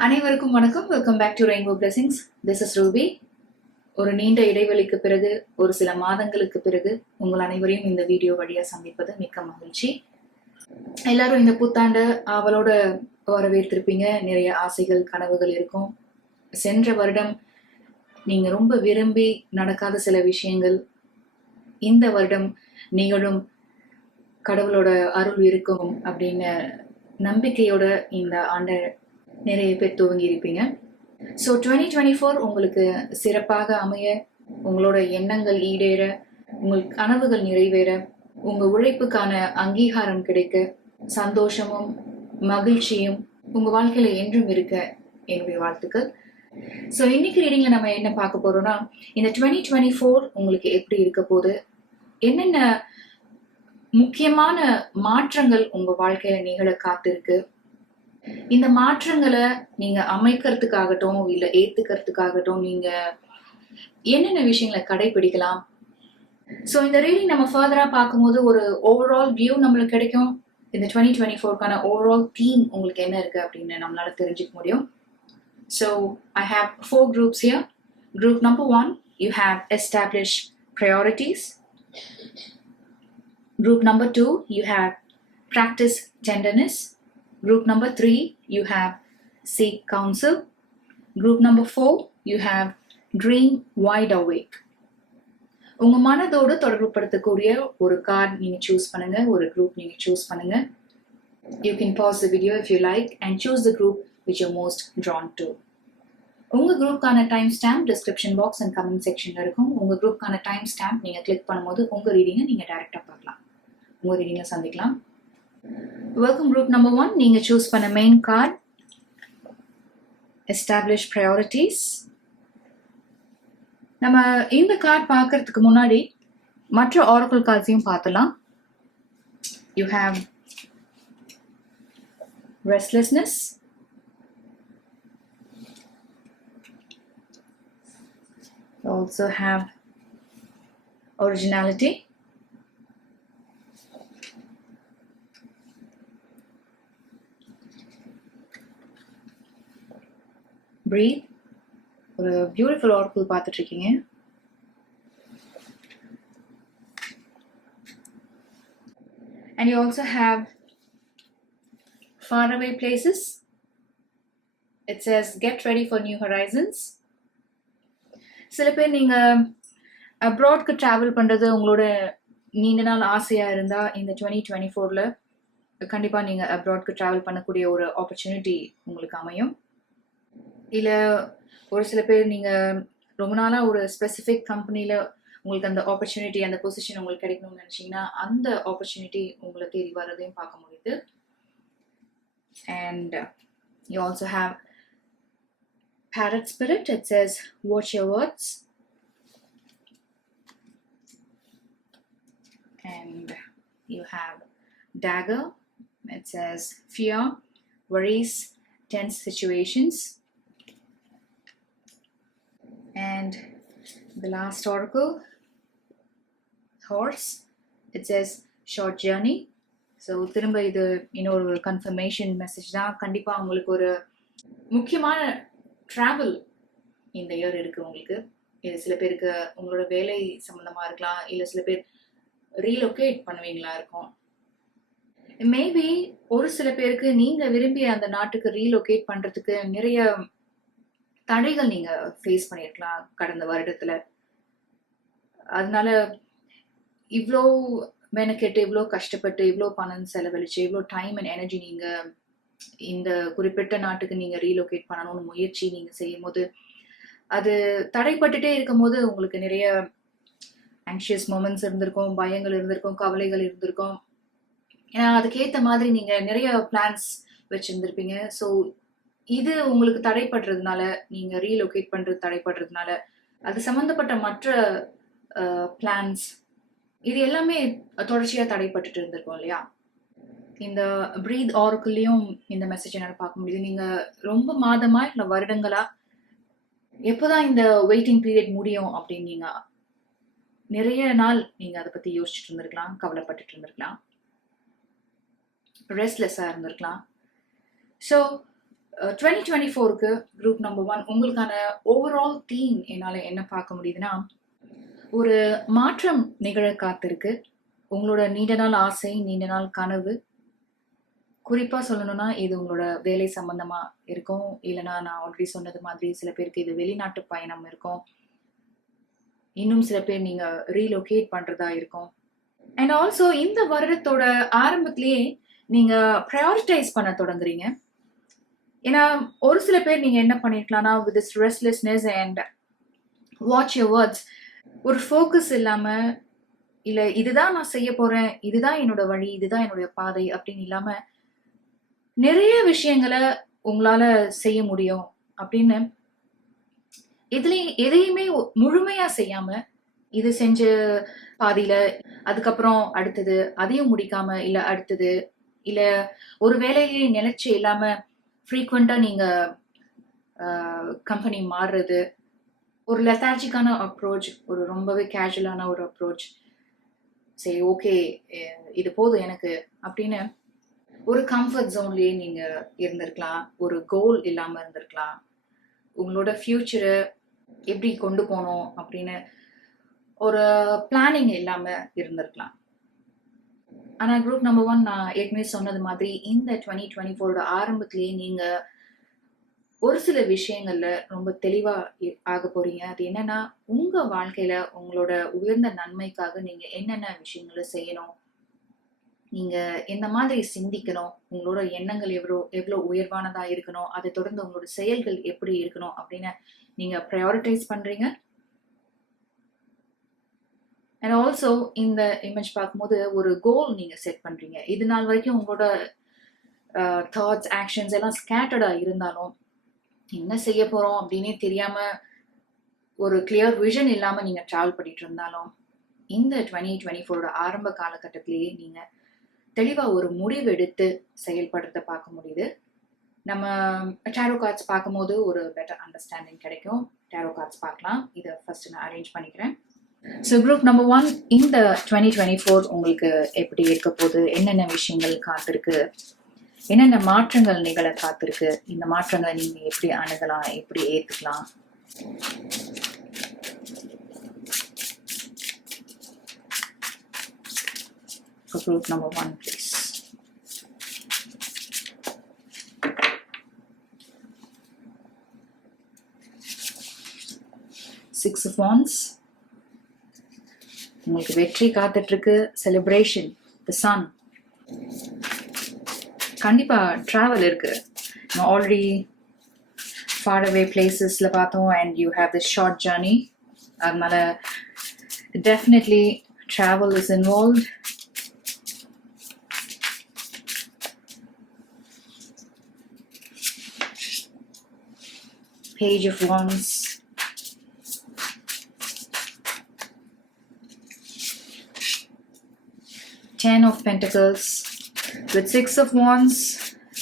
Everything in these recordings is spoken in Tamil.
அனைவருக்கும் வணக்கம். Welcome back to Rainbow Blessings. This is Ruby. ஒரு நீண்ட இடைவெளிக்கு பிறகு, ஒரு சில மாதங்களுக்கு பிறகு உங்கள் அனைவரையும் இந்த வீடியோ வழியா சந்திப்பது மிக்க மகிழ்ச்சி. எல்லாரும் இந்த புத்தாண்டு ஆவலோட வரவேற்றிருப்பீங்க. நிறைய ஆசைகள், கனவுகள் இருக்கும். சென்ற வருடம் நீங்க ரொம்ப விரும்பி நடக்காத சில விஷயங்கள் இந்த வருடம் நிகழும், கடவுளோட அருள் இருக்கும் அப்படின்னு நம்பிக்கையோட இந்த ஆண்டை நிறைய பேர் துவங்கி இருப்பீங்க. ஸோ 2024 உங்களுக்கு சிறப்பாக அமைய, உங்களோட எண்ணங்கள் ஈடேற, உங்கள் கனவுகள் நிறைவேற, உங்க உழைப்புக்கான அங்கீகாரம் கிடைக்க, சந்தோஷமும் மகிழ்ச்சியும் உங்க வாழ்க்கையில என்றும் இருக்க என்னுடைய வாழ்த்துக்கள். ஸோ இன்னைக்கு ரீடிங்ல நம்ம என்ன பார்க்க போறோம்னா, இந்த 2024 உங்களுக்கு எப்படி இருக்க போகுது, என்னென்ன முக்கியமான மாற்றங்கள் உங்க வாழ்க்கையில நிகழ காத்திருக்கு, இந்த மாற்றங்களை நீங்க அமைக்கிறதுக்காகட்டும் இல்ல ஏத்துக்கிறதுக்காகட்டும் நீங்க என்னென்ன விஷயங்களை கடைபிடிக்கலாம். ஸோ இந்த ரீடிங் நம்ம ஃபர்தரா பார்க்கும்போது ஒரு ஓவரால் வியூ நம்மளுக்கு கிடைக்கும். இந்த 2024க்கான ஓவரால் தீம் உங்களுக்கு என்ன இருக்கு அப்படின்னு நம்மளால தெரிஞ்சுக்க முடியும். So I have 4 groups here. Group number 1, you have establish priorities. Group number 2, you have practice tenderness. Group number 3, you have seek counsel. Group number 4, you have dream wide awake. உங்க மனதோடு தொடர்புபடுத்தக்கூடிய ஒரு கார்டு நீங்க சூஸ் பண்ணுங்க, ஒரு குரூப் நீங்க சூஸ் பண்ணுங்க. You can pause the video if you like and choose the group which you're most drawn to. உங்க குரூப்கான time stamp description box and comment செக்ஷன்ல இருக்கும். உங்க குரூப்கான டைம் ஸ்டாம்ப் நீங்க கிளிக் பண்ணும்போது உங்க ரீடிங்கை நீங்க டைரக்டா பார்க்கலாம், உங்க ரீடிங்ல சந்திக்கலாம். Welcome group number 1. நீங்க சூஸ் பண்ண மெயின் கார்டு எஸ்டாப்ளிஷ் ப்ரையாரிட்டிஸ். நம்ம இந்த கார்டு பார்க்கறதுக்கு முன்னாடி மற்ற ஆரக்கிள் கார்ட்ஸையும் பார்த்தலாம். You have restlessness, also have originality, breathe. ஒரு பியூட்டிஃபுல் ஆர்க்கிள் பார்த்துட்டு இருக்கீங்க. And you also have faraway places. It says get ready for new horizons. சில பேர் நீங்க அப்ராட்க்கு டிராவல் பண்றது உங்களோட நீண்ட நாள் ஆசையா இருந்தா இந்த 2024ல கண்டிப்பா நீங்க அப்ராட்க்கு டிராவல் பண்ணக்கூடிய ஒரு ஆப்பர்ச்சுனிட்டி உங்களுக்கு அமையும். இல்ல ஒரு சில பேர் நீங்க ரொம்ப நாளா ஒரு ஸ்பெசிஃபிக் கம்பெனில உங்களுக்கு அந்த ஆப்பர்ச்சுனிட்டி, அந்த பொசிஷன் உங்களுக்கு கிடைக்கணும்னு நினைச்சீங்கன்னா அந்த ஆப்பர்ச்சுனிட்டி உங்களை தேடி வர்றதையும் பார்க்க முடியுது. And you also have parrot spirit. It says watch your words. And you have dagger. It says fear, worries, tense situations. And the last oracle, horse. It says short journey. So திரும்ப இது இன்னொரு கன்ஃபர்மேஷன் மெசேஜ் தான். கண்டிப்பாக உங்களுக்கு ஒரு முக்கியமான ட்ராவல் இந்த இயர் இருக்குது உங்களுக்கு. இது சில பேருக்கு உங்களோட வேலை சம்மந்தமாக இருக்கலாம், இல்லை சில பேர் ரீலொகேட் பண்ணுவீங்களா இருக்கும். மேபி ஒரு சில பேருக்கு நீங்கள் விரும்பிய அந்த நாட்டுக்கு ரீலொகேட் பண்ணுறதுக்கு நிறைய தடைகள் நீங்கள் ஃபேஸ் பண்ணியிருக்கலாம் கடந்த வருடத்தில். அதனால இவ்வளோ மெனக்கெட்டு, இவ்வளோ கஷ்டப்பட்டு, இவ்வளோ பணம் செலவழிச்சு, இவ்வளோ டைம் அண்ட் எனர்ஜி நீங்கள் இந்த குறிப்பிட்ட நாட்டுக்கு நீங்கள் ரீலொகேட் பண்ணணும்னு முயற்சி நீங்கள் செய்யும் போது அது தடைப்பட்டுட்டே இருக்கும் போது உங்களுக்கு நிறைய ஆங்ஷியஸ் மொமெண்ட்ஸ் இருந்திருக்கும், பயங்கள் இருந்திருக்கும், கவலைகள் இருந்திருக்கும். ஏன்னா அதுக்கேற்ற மாதிரி நீங்கள் நிறைய பிளான்ஸ் வச்சுருந்துருப்பீங்க. ஸோ இது உங்களுக்கு தடைப்படுறதுனால, நீங்கள் ரீலொகேட் பண்ணுறது தடைப்படுறதுனால, அது சம்மந்தப்பட்ட மற்ற பிளான்ஸ் இது எல்லாமே தொடர்ச்சியாக தடைப்பட்டுட்டு இருந்திருக்கோம் இல்லையா. இந்த பிரீத் ஆர்க்குள்ளேயும் இந்த மெசேஜ் என்னால் பார்க்க முடியுது. நீங்கள் ரொம்ப மாதமா இல்லை வருடங்களா எப்போதான் இந்த வெயிட்டிங் பீரியட் முடியும் அப்படின்னு நீங்கள் நிறைய நாள் நீங்கள் அதை பற்றி யோசிச்சுட்டு இருந்திருக்கலாம், கவலைப்பட்டுட்டு இருந்திருக்கலாம், ரெஸ்ட்லெஸ்ஸாக இருந்திருக்கலாம். ஸோ 2024க்கு குரூப் நம்பர் 1 உங்களுக்கான ஓவரால் தீம் என்னால் என்ன பார்க்க முடியுதுன்னா, ஒரு மாற்றம் நிகழ காத்திருக்கு. உங்களோட நீண்ட நாள் ஆசை, நீண்ட நாள் கனவு, குறிப்பாக சொல்லணும்னா இது உங்களோட வேலை சம்பந்தமாக இருக்கும். இல்லைனா நான் ஆல்ரெடி சொன்னது மாதிரி சில பேருக்கு இது வெளிநாட்டு பயணம் இருக்கும். இன்னும் சில பேர் நீங்கள் ரீலொகேட் பண்ணுறதா இருக்கும். அண்ட் ஆல்சோ இந்த வருடத்தோட ஆரம்பத்திலேயே நீங்கள் ப்ரையாரிட்டைஸ் பண்ண தொடங்குறீங்க. ஏன்னா ஒரு சில பேர் நீங்கள் என்ன பண்ணிருக்கலாம்னா, with this restlessness and watch your words, ஒரு ஃபோக்கஸ் இல்லாமல், இல்லை இதுதான் நான் செய்ய போகிறேன், இதுதான் என்னோட வழி, இதுதான் என்னுடைய பாதை அப்படின்னு இல்லாமல் நிறைய விஷயங்களை உங்களால் செய்ய முடியும் அப்படின்னு எதையுமே முழுமையாக செய்யாமல் இது செஞ்ச பாதியில் அதுக்கப்புறம் அடுத்தது அதையும் முடிக்காம, இல்லை அடுத்தது, இல்லை ஒரு வேலையிலேயே நிலைச்சு இல்லாமல் ஃப்ரீக்வெண்ட்டாக நீங்கள் கம்பெனி மாறுறது, ஒரு லெத்தார்ஜிக்கான அப்ரோச், ஒரு ரொம்பவே கேஷுவலான ஒரு அப்ரோச், சரி ஓகே இது போதும் எனக்கு அப்படின்னு ஒரு கம்ஃபர்ட் ஜோன்லேயே நீங்கள் இருந்திருக்கலாம். ஒரு கோல் இல்லாமல் இருந்திருக்கலாம். உங்களோட ஃப்யூச்சரை எப்படி கொண்டு போகணும் அப்படின்னு ஒரு பிளானிங் இல்லாமல் இருந்திருக்கலாம். ஆனால் குரூப் நம்பர் 1 நான் ஏற்கனவே சொன்னது மாதிரி இந்த 2024 ஆரம்பத்திலேயே நீங்கள் ஒரு சில விஷயங்கள்ல ரொம்ப தெளிவாக ஆக போறீங்க. அது என்னன்னா, உங்கள் வாழ்க்கையில் உங்களோட உயர்ந்த நன்மைக்காக நீங்கள் என்னென்ன விஷயங்களை செய்யணும், நீங்கள் எந்த மாதிரி சிந்திக்கணும், உங்களோட எண்ணங்கள் எவ்வளோ உயர்வானதாக இருக்கணும், அதை தொடர்ந்து உங்களோட செயல்கள் எப்படி இருக்கணும் அப்படின்னு நீங்கள் ப்ரையாரிட்டைஸ் பண்ணுறீங்க. அண்ட் ஆல்சோ இந்த இமேஜ் பார்க்கும்போது ஒரு கோல் நீங்கள் செட் பண்ணுறீங்க. இது நாள் வரைக்கும் உங்களோட தாட்ஸ், ஆக்ஷன்ஸ் எல்லாம் ஸ்கேட்டர்டாக இருந்தாலும், என்ன செய்ய போகிறோம் அப்படின்னே தெரியாமல், ஒரு கிளியர் விஷன் இல்லாமல் நீங்கள் ட்ராவல் பண்ணிட்டு இருந்தாலும், இந்த 2024 ஆரம்ப காலகட்டத்திலேயே நீங்கள் தெளிவாக ஒரு முடிவு எடுத்து செயல்படுறத பார்க்க முடியுது. நம்ம டேரோ கார்ட்ஸ் பார்க்கும்போது ஒரு பெட்டர் அண்டர்ஸ்டாண்டிங் கிடைக்கும். டேரோ கார்ட்ஸ் பார்க்கலாம். இதை ஃபர்ஸ்ட் நான் அரேஞ்ச் பண்ணிக்கிறேன். ஸோ குரூப் நம்பர் 1 இந்த 2024 உங்களுக்கு எப்படி இருக்க போகுது, என்னென்ன விஷயங்கள் காத்திருக்கு, என்னென்ன மாற்றங்கள் நிகழ காத்திருக்கு, இந்த மாற்றங்களை நீங்கள் எப்படி அணுகலாம், எப்படி ஏற்றுக்கலாம். Group number 1 please. Six of Wands. உங்களுக்கு வெற்றி காத்துட்டு இருக்கு. Celebration, the sun. கண்டிப்பா டிராவல் இருக்கு. நம்ம ஆல்ரெடி ஃபார் அவே பிளேசஸ்ல பார்த்தோம். And you have this short journey. அதனால definitely travel is involved. Page of Wands. Ten of Pentacles. With Six of Wands,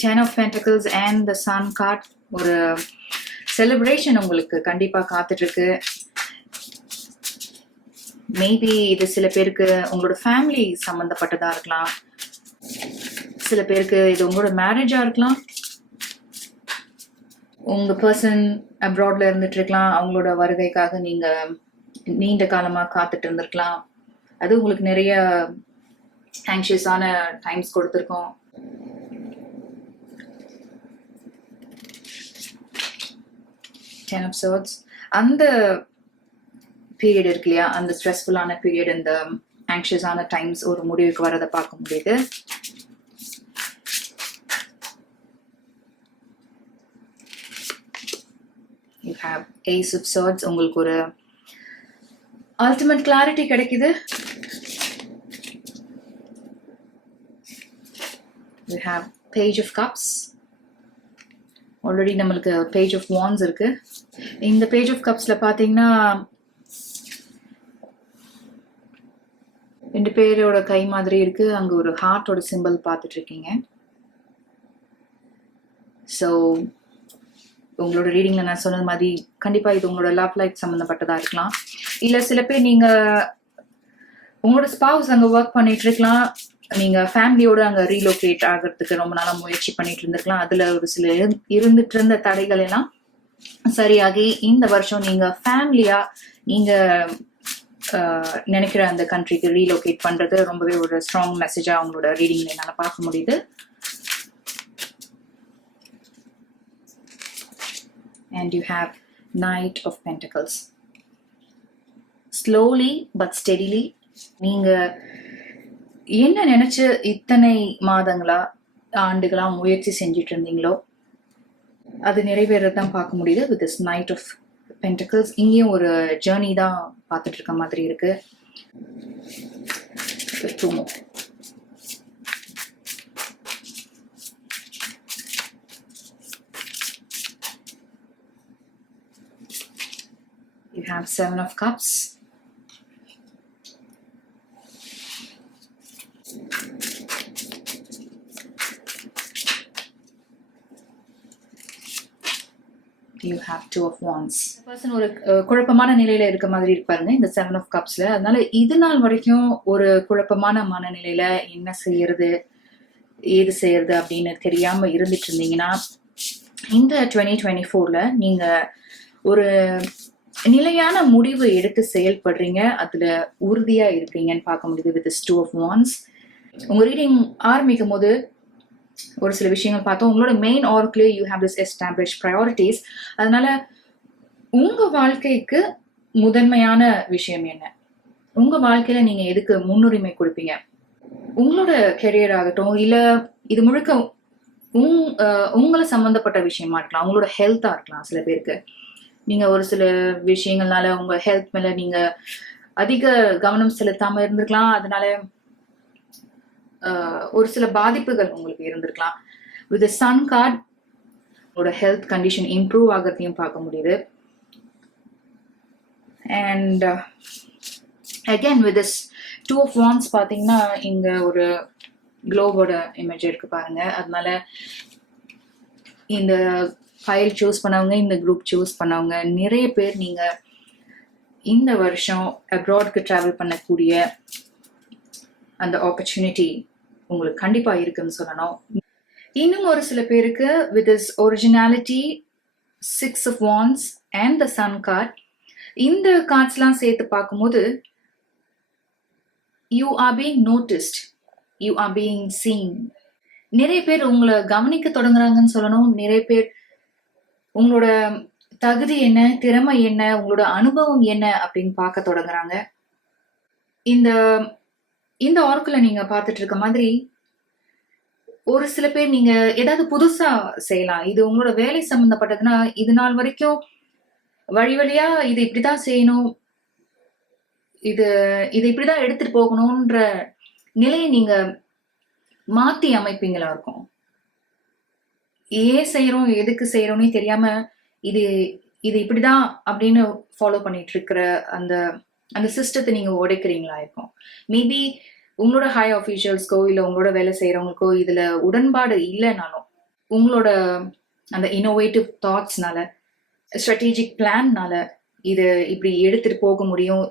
Ten of Pentacles and the Sun card. ஒரு celebration உங்களுக்கு கண்டிப்பா காத்துட்டு இருக்கு. மேபி இது சில பேருக்கு உங்களோட ஃபேமிலி சம்பந்தப்பட்டதா இருக்கலாம். சில பேருக்கு இது உங்களோட மேரேஜா இருக்கலாம். உங்க பர்சன் அப்ராட்ல இருந்துட்டு இருக்கலாம். அவங்களோட வருகைக்காக நீங்க நீண்ட காலமா காத்துட்டு இருந்திருக்கலாம். அது உங்களுக்கு நிறைய ஆங்ஷியஸான டைம்ஸ் கொடுத்துருக்கோம். Ten of Swords. அந்த பீரியட் இருக்கு இல்லையா, அந்த ஸ்ட்ரெஸ்ஃபுல்லான பீரியட், இந்த ஆங்ஷியஸான டைம்ஸ் ஒரு முடிவுக்கு வரதை பார்க்க முடியுது. You have Ace of Swords. உங்களுக்கு ஒரு அல்டிமேட் கிளாரிட்டி கிடைக்குது. We have Page of Cups. Already நம்மளுக்கு Page of Wands இருக்கு. இந்த Page of Cupsல பார்த்தீங்கன்னா ரெண்டு பேரோட கை மாதிரி இருக்கு. அங்க ஒரு ஹார்ட்டோட சிம்பிள் பார்த்துட்டு இருக்கீங்க. ஸோ உங்களோட ரீடிங்ல நான் சொன்னது மாதிரி கண்டிப்பா இது உங்களோட லவ் லைஃப் சம்மந்தப்பட்டதா இருக்கலாம். இல்ல சில பேர் நீங்க உங்களோட ஸ்பவுஸ் அங்க ஒர்க் பண்ணிட்டு இருக்கலாம். நீங்க ஃபேமிலியோட அங்க ரீலோகேட் ஆகிறதுக்கு ரொம்ப நாளா முயற்சி பண்ணிட்டு இருந்திருக்கலாம். அதுல ஒரு சில இருந்துட்டு இருந்த தடைகள் எல்லாம் சரியாகி இந்த வருஷம் நீங்க ஃபேமிலியா நீங்க நினைக்கிற அந்த கண்ட்ரிக்கு ரீலோகேட் பண்றது ரொம்பவே ஒரு ஸ்ட்ராங் மெசேஜா அவங்களோட ரீடிங்ல என்னால பார்க்க முடியுது. And you have Knight of Pentacles. Slowly but steadily நீங்க என்ன நினைச்சு இத்தனை மாதங்களா ஆண்டுகளா முயற்சி செஞ்சுட்டு இருந்தீங்களோ அது நிறைவேறதான் பார்க்க முடியுது with this Knight of Pentacles. இங்கேயும் ஒரு ஜேர்னி தான் பார்த்துட்டு இருக்க மாதிரி இருக்கு. Two more. You have Seven of Cups. You have Two of Wands. Person ஒரு குழப்பமான நிலையில இருக்க மாதிரி இருப்பாருங்க இந்த Seven of Cupsல. அதனால இது நாள் வரைக்கும் ஒரு குழப்பமான மனநிலையில என்ன செய்யறது ஏது செய்யறது அப்படின்னு தெரியாம இருந்துட்டு இருந்தீங்கன்னா இந்த 2024ல நீங்க ஒரு நிலையான முடிவு எடுத்து செயல்படுறீங்க, அதுல உறுதியா இருக்கீங்கன்னு பார்க்க முடியுது with this Two of Wands. உங்க ரீடிங் ஆரம்பிக்கும் போது ஒரு சில விஷயங்கள் பார்த்தோம். உங்களோட மெயின் ஆர்க்ல you have this establish priorities. அதனால உங்க வாழ்க்கைக்கு முதன்மையான விஷயம் என்ன, உங்க வாழ்க்கையில நீங்க எதுக்கு முன்னுரிமை கொடுப்பீங்க? உங்களோட கெரியர் ஆகட்டும், இல்ல இது முழுக்க உங்களை சம்பந்தப்பட்ட விஷயமா இருக்கலாம், உங்களோட ஹெல்த்தா இருக்கலாம். சில பேருக்கு நீங்க ஒரு சில விஷயங்கள்னால உங்க ஹெல்த் மேல நீங்க அதிக கவனம் செலுத்தாம இருந்திருக்கலாம். அதனால ஒரு சில பாதிப்புகள் உங்களுக்கு இருந்திருக்கலாம். வித் சன் கார்ட் உங்களோட ஹெல்த் கண்டிஷன் இம்ப்ரூவ் ஆகிறதையும் பார்க்க முடியுது. And again with this Two of Wands பார்த்தீங்கன்னா இங்க ஒரு குளோபோட இமேஜ் இருக்கு பாருங்க. அதனால இந்த ஃபைல் சூஸ் பண்ணவங்க, இந்த குரூப் சூஸ் பண்ணவங்க நிறைய பேர் நீங்க இந்த வருஷம் அப்ராட்க்கு டிராவல் பண்ணக்கூடிய அந்த ஆப்பர்ச்சுனிட்டி உங்களுக்கு கண்டிப்பா இருக்குன்னு சொல்லணும். இன்னும் ஒரு சில பேருக்கு with this originality, Six of Wands and the Sun card, இந்த கார்ட்ஸ்லாம் சேர்த்து பார்க்கும்போது you are being noticed, you are being seen. நிறைய பேர் உங்களை கவனிக்க தொடங்குறாங்கன்னு சொல்லணும். நிறைய பேர் உங்களோட தகுதி என்ன, திறமை என்ன, உங்களோட அனுபவம் என்ன அப்படின்னு பார்க்க தொடங்குறாங்க. இந்த இந்த ஆர்க்குல நீங்க பார்த்துட்டு இருக்க மாதிரி ஒரு சில பேர் நீங்க ஏதாவது புதுசா செய்யலாம். இது உங்களோட வேலை சம்பந்தப்பட்டதுன்னா இது நாள் வரைக்கும் வழி வழியா இது இப்படிதான் செய்யணும், இது இப்படிதான் எடுத்துட்டு போகணும்ன்ற நிலையை நீங்க மாத்தி அமைப்பீங்களா இருக்கும். ஏன் செய்யறோம், எதுக்கு செய்யறோம்னே தெரியாம இது இப்படிதான் அப்படின்னு ஃபாலோ பண்ணிட்டு இருக்கிற அந்த சிஸ்டத்தை நீங்க உடைக்கிறீங்களா இருக்கும். மேபி உங்களோட ஹை ஆஃபீஷியல்ஸ்க்கோ இல்லை உங்களோட வேலை செய்யறவங்களுக்கோ இதுல உடன்பாடு இல்லைனாலும் உங்களோட அந்த இன்னோவேட்டிவ் தாட்ஸ்னால, ஸ்ட்ராட்டஜிக் பிளான்னால இது இப்படி எடுத்துட்டு போக முடியும்,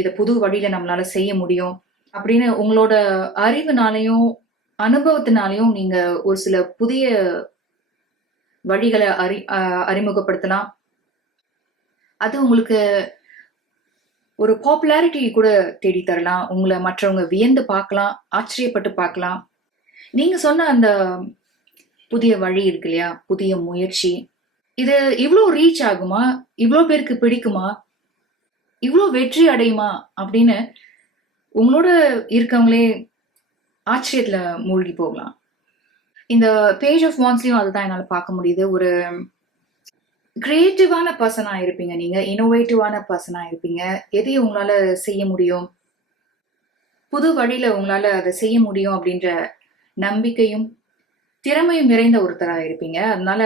இதை புது வழியில நம்மளால செய்ய முடியும் அப்படின்னு உங்களோட அறிவுனாலையும் அனுபவத்தினாலையும் நீங்க ஒரு சில புதிய வழிகளை அறிமுகப்படுத்தலாம். அது உங்களுக்கு ஒரு பாப்புலாரிட்டி கூட தேடி தரலாம். உங்களை மற்றவங்க வியந்து பார்க்கலாம், ஆச்சரியப்பட்டு பார்க்கலாம். நீங்க சொன்ன அந்த புதிய வழி இருக்கு இல்லையா, புதிய முயற்சி, இது இவ்வளோ ரீச் ஆகுமா, இவ்வளோ பேருக்கு பிடிக்குமா, இவ்வளோ வெற்றி அடையுமா அப்படின்னு உங்களோட இருக்கவங்களே ஆச்சரியத்துல மூழ்கி போகலாம். இந்த பேஜ் ஆஃப் வான்ஸ்லயும் அதுதான் என்னால பார்க்க முடியுது. ஒரு கிரியேட்டிவான பர்சனா இருப்பீங்க, நீங்க இன்னோவேட்டிவான பர்சனா இருப்பீங்க. எதையும் உங்களால செய்ய முடியும், புது வழியில உங்களால அதை செய்ய முடியும் அப்படின்ற நம்பிக்கையும் திறமையும் நிறைந்த ஒருத்தரா இருப்பீங்க. அதனால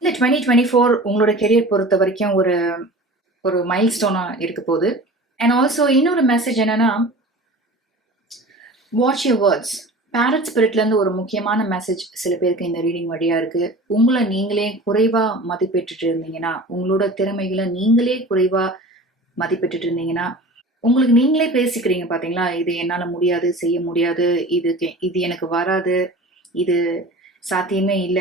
இந்த 2024 உங்களோட கெரியர் பொறுத்த வரைக்கும் ஒரு மைல் ஸ்டோனா இருக்க போகுது. அண்ட் ஆல்சோ இன்னொரு மெசேஜ் என்னன்னா, வாட்ச் யுவர் வேர்ட்ஸ். பேரட் ஸ்பிரிட்ல இருந்து ஒரு முக்கியமான மெசேஜ் சில பேருக்கு இந்த ரீடிங் வழியா இருக்கு. உங்களை நீங்களே குறைவா மதிப்பெற்றுட்டு இருந்தீங்கன்னா, உங்களோட திறமைகளை நீங்களே குறைவா மதிப்பெற்றுட்டு இருந்தீங்கன்னா, உங்களுக்கு நீங்களே பேசிக்கிறீங்க பாத்தீங்களா, இது என்னால முடியாது, செய்ய முடியாது, இது எனக்கு வராது, இது சாத்தியமே இல்ல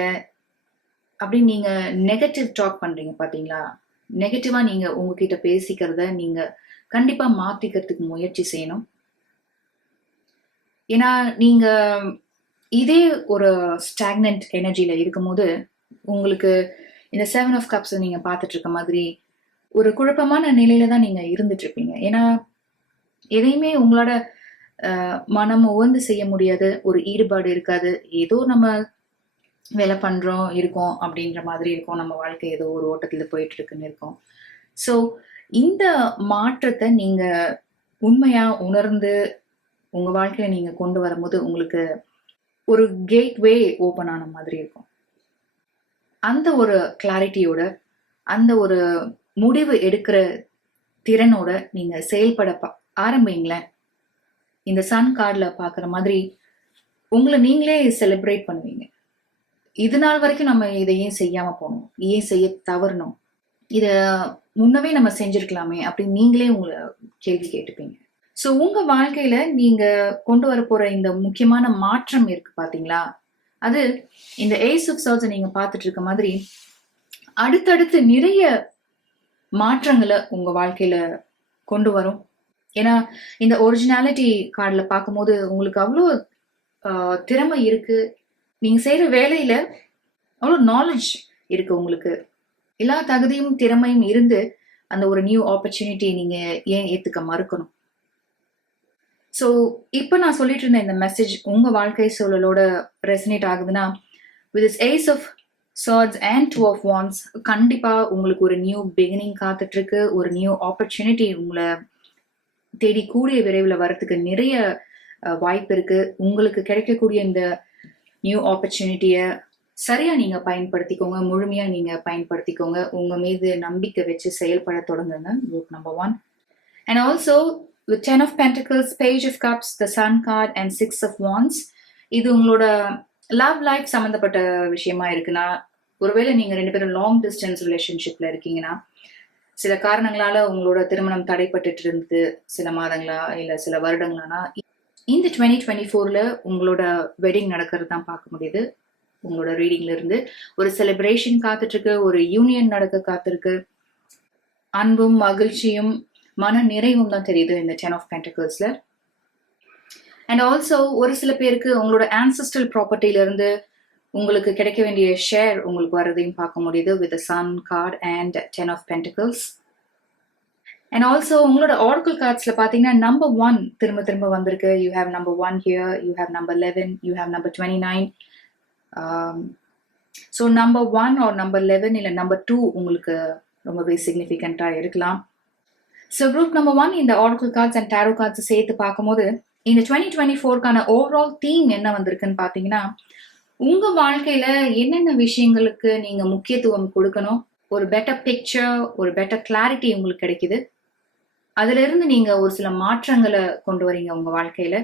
அப்படின்னு நீங்க நெகட்டிவ் டாக் பண்றீங்க பாத்தீங்களா? நெகட்டிவா நீங்க உங்ககிட்ட பேசிக்கிறத நீங்க கண்டிப்பா மாத்திக்கிறதுக்கு முயற்சி செய்யணும். ஏன்னா நீங்க இதே ஒரு ஸ்டாக்னன்ட் எனர்ஜில இருக்கும்போது உங்களுக்கு இந்த 7 ஆஃப் கப்ஸ் நீங்க பார்த்துட்டு இருக்க மாதிரி ஒரு குழப்பமான நிலையில தான் நீங்க இருந்துட்டு இருப்பீங்க. ஏன்னா எதையுமே உங்களோட மனம் உவந்து செய்ய முடியாது, ஒரு ஈடுபாடு இருக்காது. ஏதோ நம்ம வேலை பண்றோம் இருக்கோம் அப்படின்ற மாதிரி இருக்கும். நம்ம வாழ்க்கை ஏதோ ஒரு ஓட்டத்துல போயிட்டு இருக்குன்னு இருக்கும். ஸோ இந்த மாற்றத்தை நீங்க உண்மையா உணர்ந்து உங்க வாழ்க்கையில நீங்க கொண்டு வரும்போது உங்களுக்கு ஒரு கேட்வே ஓபன் ஆன மாதிரி இருக்கும். அந்த ஒரு கிளாரிட்டியோட, அந்த ஒரு முடிவு எடுக்கிற திறனோட நீங்க செயல்பட ஆரம்பிங்களேன். இந்த சன் கார்டுல பாக்குற மாதிரி உங்களை நீங்களே செலிப்ரேட் பண்ணுவீங்க. இது நாள் வரைக்கும் நம்ம இதை ஏன் செய்யாம போனோம், ஏன் செய்ய தவறணும், இத முன்னவே நம்ம செஞ்சிருக்கலாமே அப்படின்னு நீங்களே உங்களை கேள்வி கேட்டுப்பீங்க. ஸோ உங்க வாழ்க்கையில நீங்க கொண்டு வர போற இந்த முக்கியமான மாற்றம் இருக்கு பாத்தீங்களா, அது இந்த ஏஸ் ஆஃப் சோர்ட்ஸ் நீங்க பார்த்துட்டு இருக்க மாதிரி அடுத்தடுத்து நிறைய மாற்றங்களை உங்க வாழ்க்கையில கொண்டு வரும். ஏன்னா இந்த ஒரிஜினாலிட்டி கார்டுல பார்க்கும்போது உங்களுக்கு அவ்வளோ திறமை இருக்கு, நீங்க செய்யற வேலையில அவ்வளோ நாலேஜ் இருக்கு, உங்களுக்கு எல்லா தகுதியும் திறமையும் இருந்து அந்த ஒரு நியூ ஆப்பர்ச்சுனிட்டி நீங்க ஏன் ஏத்துக்க மறுக்கணும்? ஸோ இப்போ நான் சொல்லிட்டு இருந்த இந்த மெசேஜ் உங்க வாழ்க்கை சூழலோட ரெசனேட் ஆகுதுன்னா, with this ace of swords and 2 of wands கண்டிப்பா உங்களுக்கு ஒரு நியூ பிகினிங் காத்துட்டு இருக்கு. ஒரு நியூ ஆப்பர்ச்சுனிட்டி உங்களை தேடி கூடிய விரைவில் வரத்துக்கு நிறைய வாய்ப்பு இருக்கு. உங்களுக்கு கிடைக்கக்கூடிய இந்த நியூ ஆப்பர்ச்சுனிட்டிய சரியா நீங்க பயன்படுத்திக்கோங்க, முழுமையா நீங்க பயன்படுத்திக்கோங்க. உங்க மீது நம்பிக்கை வச்சு செயல்பட தொடங்குங்க. Group number 1. And also with 10 of Pentacles, Page of Cups, the Sun card and 6 of Wands, இது உங்களோட லவ் லைஃப் சம்பந்தப்பட்ட விஷயமா இருக்குன்னா, ஒருவேளை நீங்க 2 பேரும் லாங் டிஸ்டன்ஸ் ரிலேஷன்ஷிப்ல இருக்கீங்கன்னா, சில காரணங்களால உங்களோட திருமணம் தடைப்பட்டு இருந்து சில மாதங்களா இல்ல சில வருடங்களானா, இந்த 2024ல உங்களோட வெட்டிங் நடக்கிறது தான் பார்க்க முடியுது. உங்களோட ரீடிங்ல இருந்து ஒரு செலிப்ரேஷன் காத்துட்டு இருக்கு, ஒரு யூனியன் நடக்க காத்திருக்கு. அன்பும் மகிழ்ச்சியும் மன நிறைவும் தான் தெரியுது இந்த 10 ஆஃப் பென்டிகிள்ஸ்ல. அண்ட் ஆல்சோ ஒரு சில பேருக்கு உங்களோட ஆன்செஸ்ட்ரல் ப்ராப்பர்ட்டில இருந்து உங்களுக்கு கிடைக்க வேண்டிய ஷேர் உங்களுக்கு வர்றதையும் பார்க்க முடியுது with sun card and 10 of pentacles. And also உங்களோட ஆர்கல் கார்ட்ஸ்ல பாத்தீங்கன்னா நம்பர் 1 திரும்ப திரும்ப வந்திருக்கு. You have number 1 here, you have number 11, you have number 29. So number 1 or number 11 இல்லை நம்பர் 2 உங்களுக்கு ரொம்பவே சிக்னிஃபிகண்டா இருக்கலாம். ஸோ குரூப் நம்பர் 1 இந்த ஆர்கல் கார்ட்ஸ் அண்ட் டேரோ கார்ட்ஸ் சேர்த்து பார்க்கும்போது இந்த 2024க்கான ஓவரால் தீம் என்ன வந்திருக்குன்னு பாத்தீங்கன்னா, உங்க வாழ்க்கையில என்னென்ன விஷயங்களுக்கு நீங்க முக்கியத்துவம் கொடுக்கணும், ஒரு பெட்டர் பிக்சர், ஒரு பெட்டர் கிளாரிட்டி உங்களுக்கு கிடைக்குது. அதுல இருந்து நீங்க ஒரு சில மாற்றங்களை கொண்டு வரீங்க உங்க வாழ்க்கையில.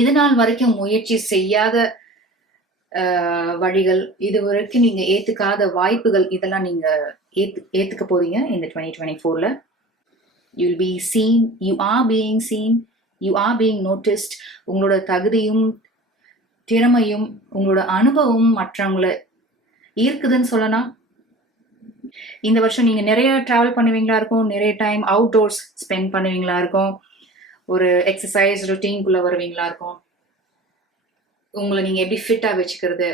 இது நாள் வரைக்கும் முயற்சி செய்யாத வழிகள், இது வரைக்கும் நீங்க ஏத்துக்காத வாய்ப்புகள், இதெல்லாம் நீங்க ஏத்துக்க போறீங்க இந்த 2024ல. You'll be seen, you are being seen, you are being noticed. உங்களோட தகுதியும் திறமையும் உங்களோட அனுபவம் மற்றவங்களை ஈர்க்குதுன்னு சொல்லலாம். இந்த வருஷம் நீங்க நிறைய டிராவல் பண்ணுவீங்களா இருக்கும், நிறைய டைம் அவுட்டோர்ஸ் ஸ்பெண்ட் பண்ணுவீங்களா இருக்கும், ஒரு எக்ஸசைஸ் ரொட்டீன்குள்ள வருவீங்களா இருக்கும். உங்களை நீங்க எப்படி ஃபிட்டா வச்சுக்கிறது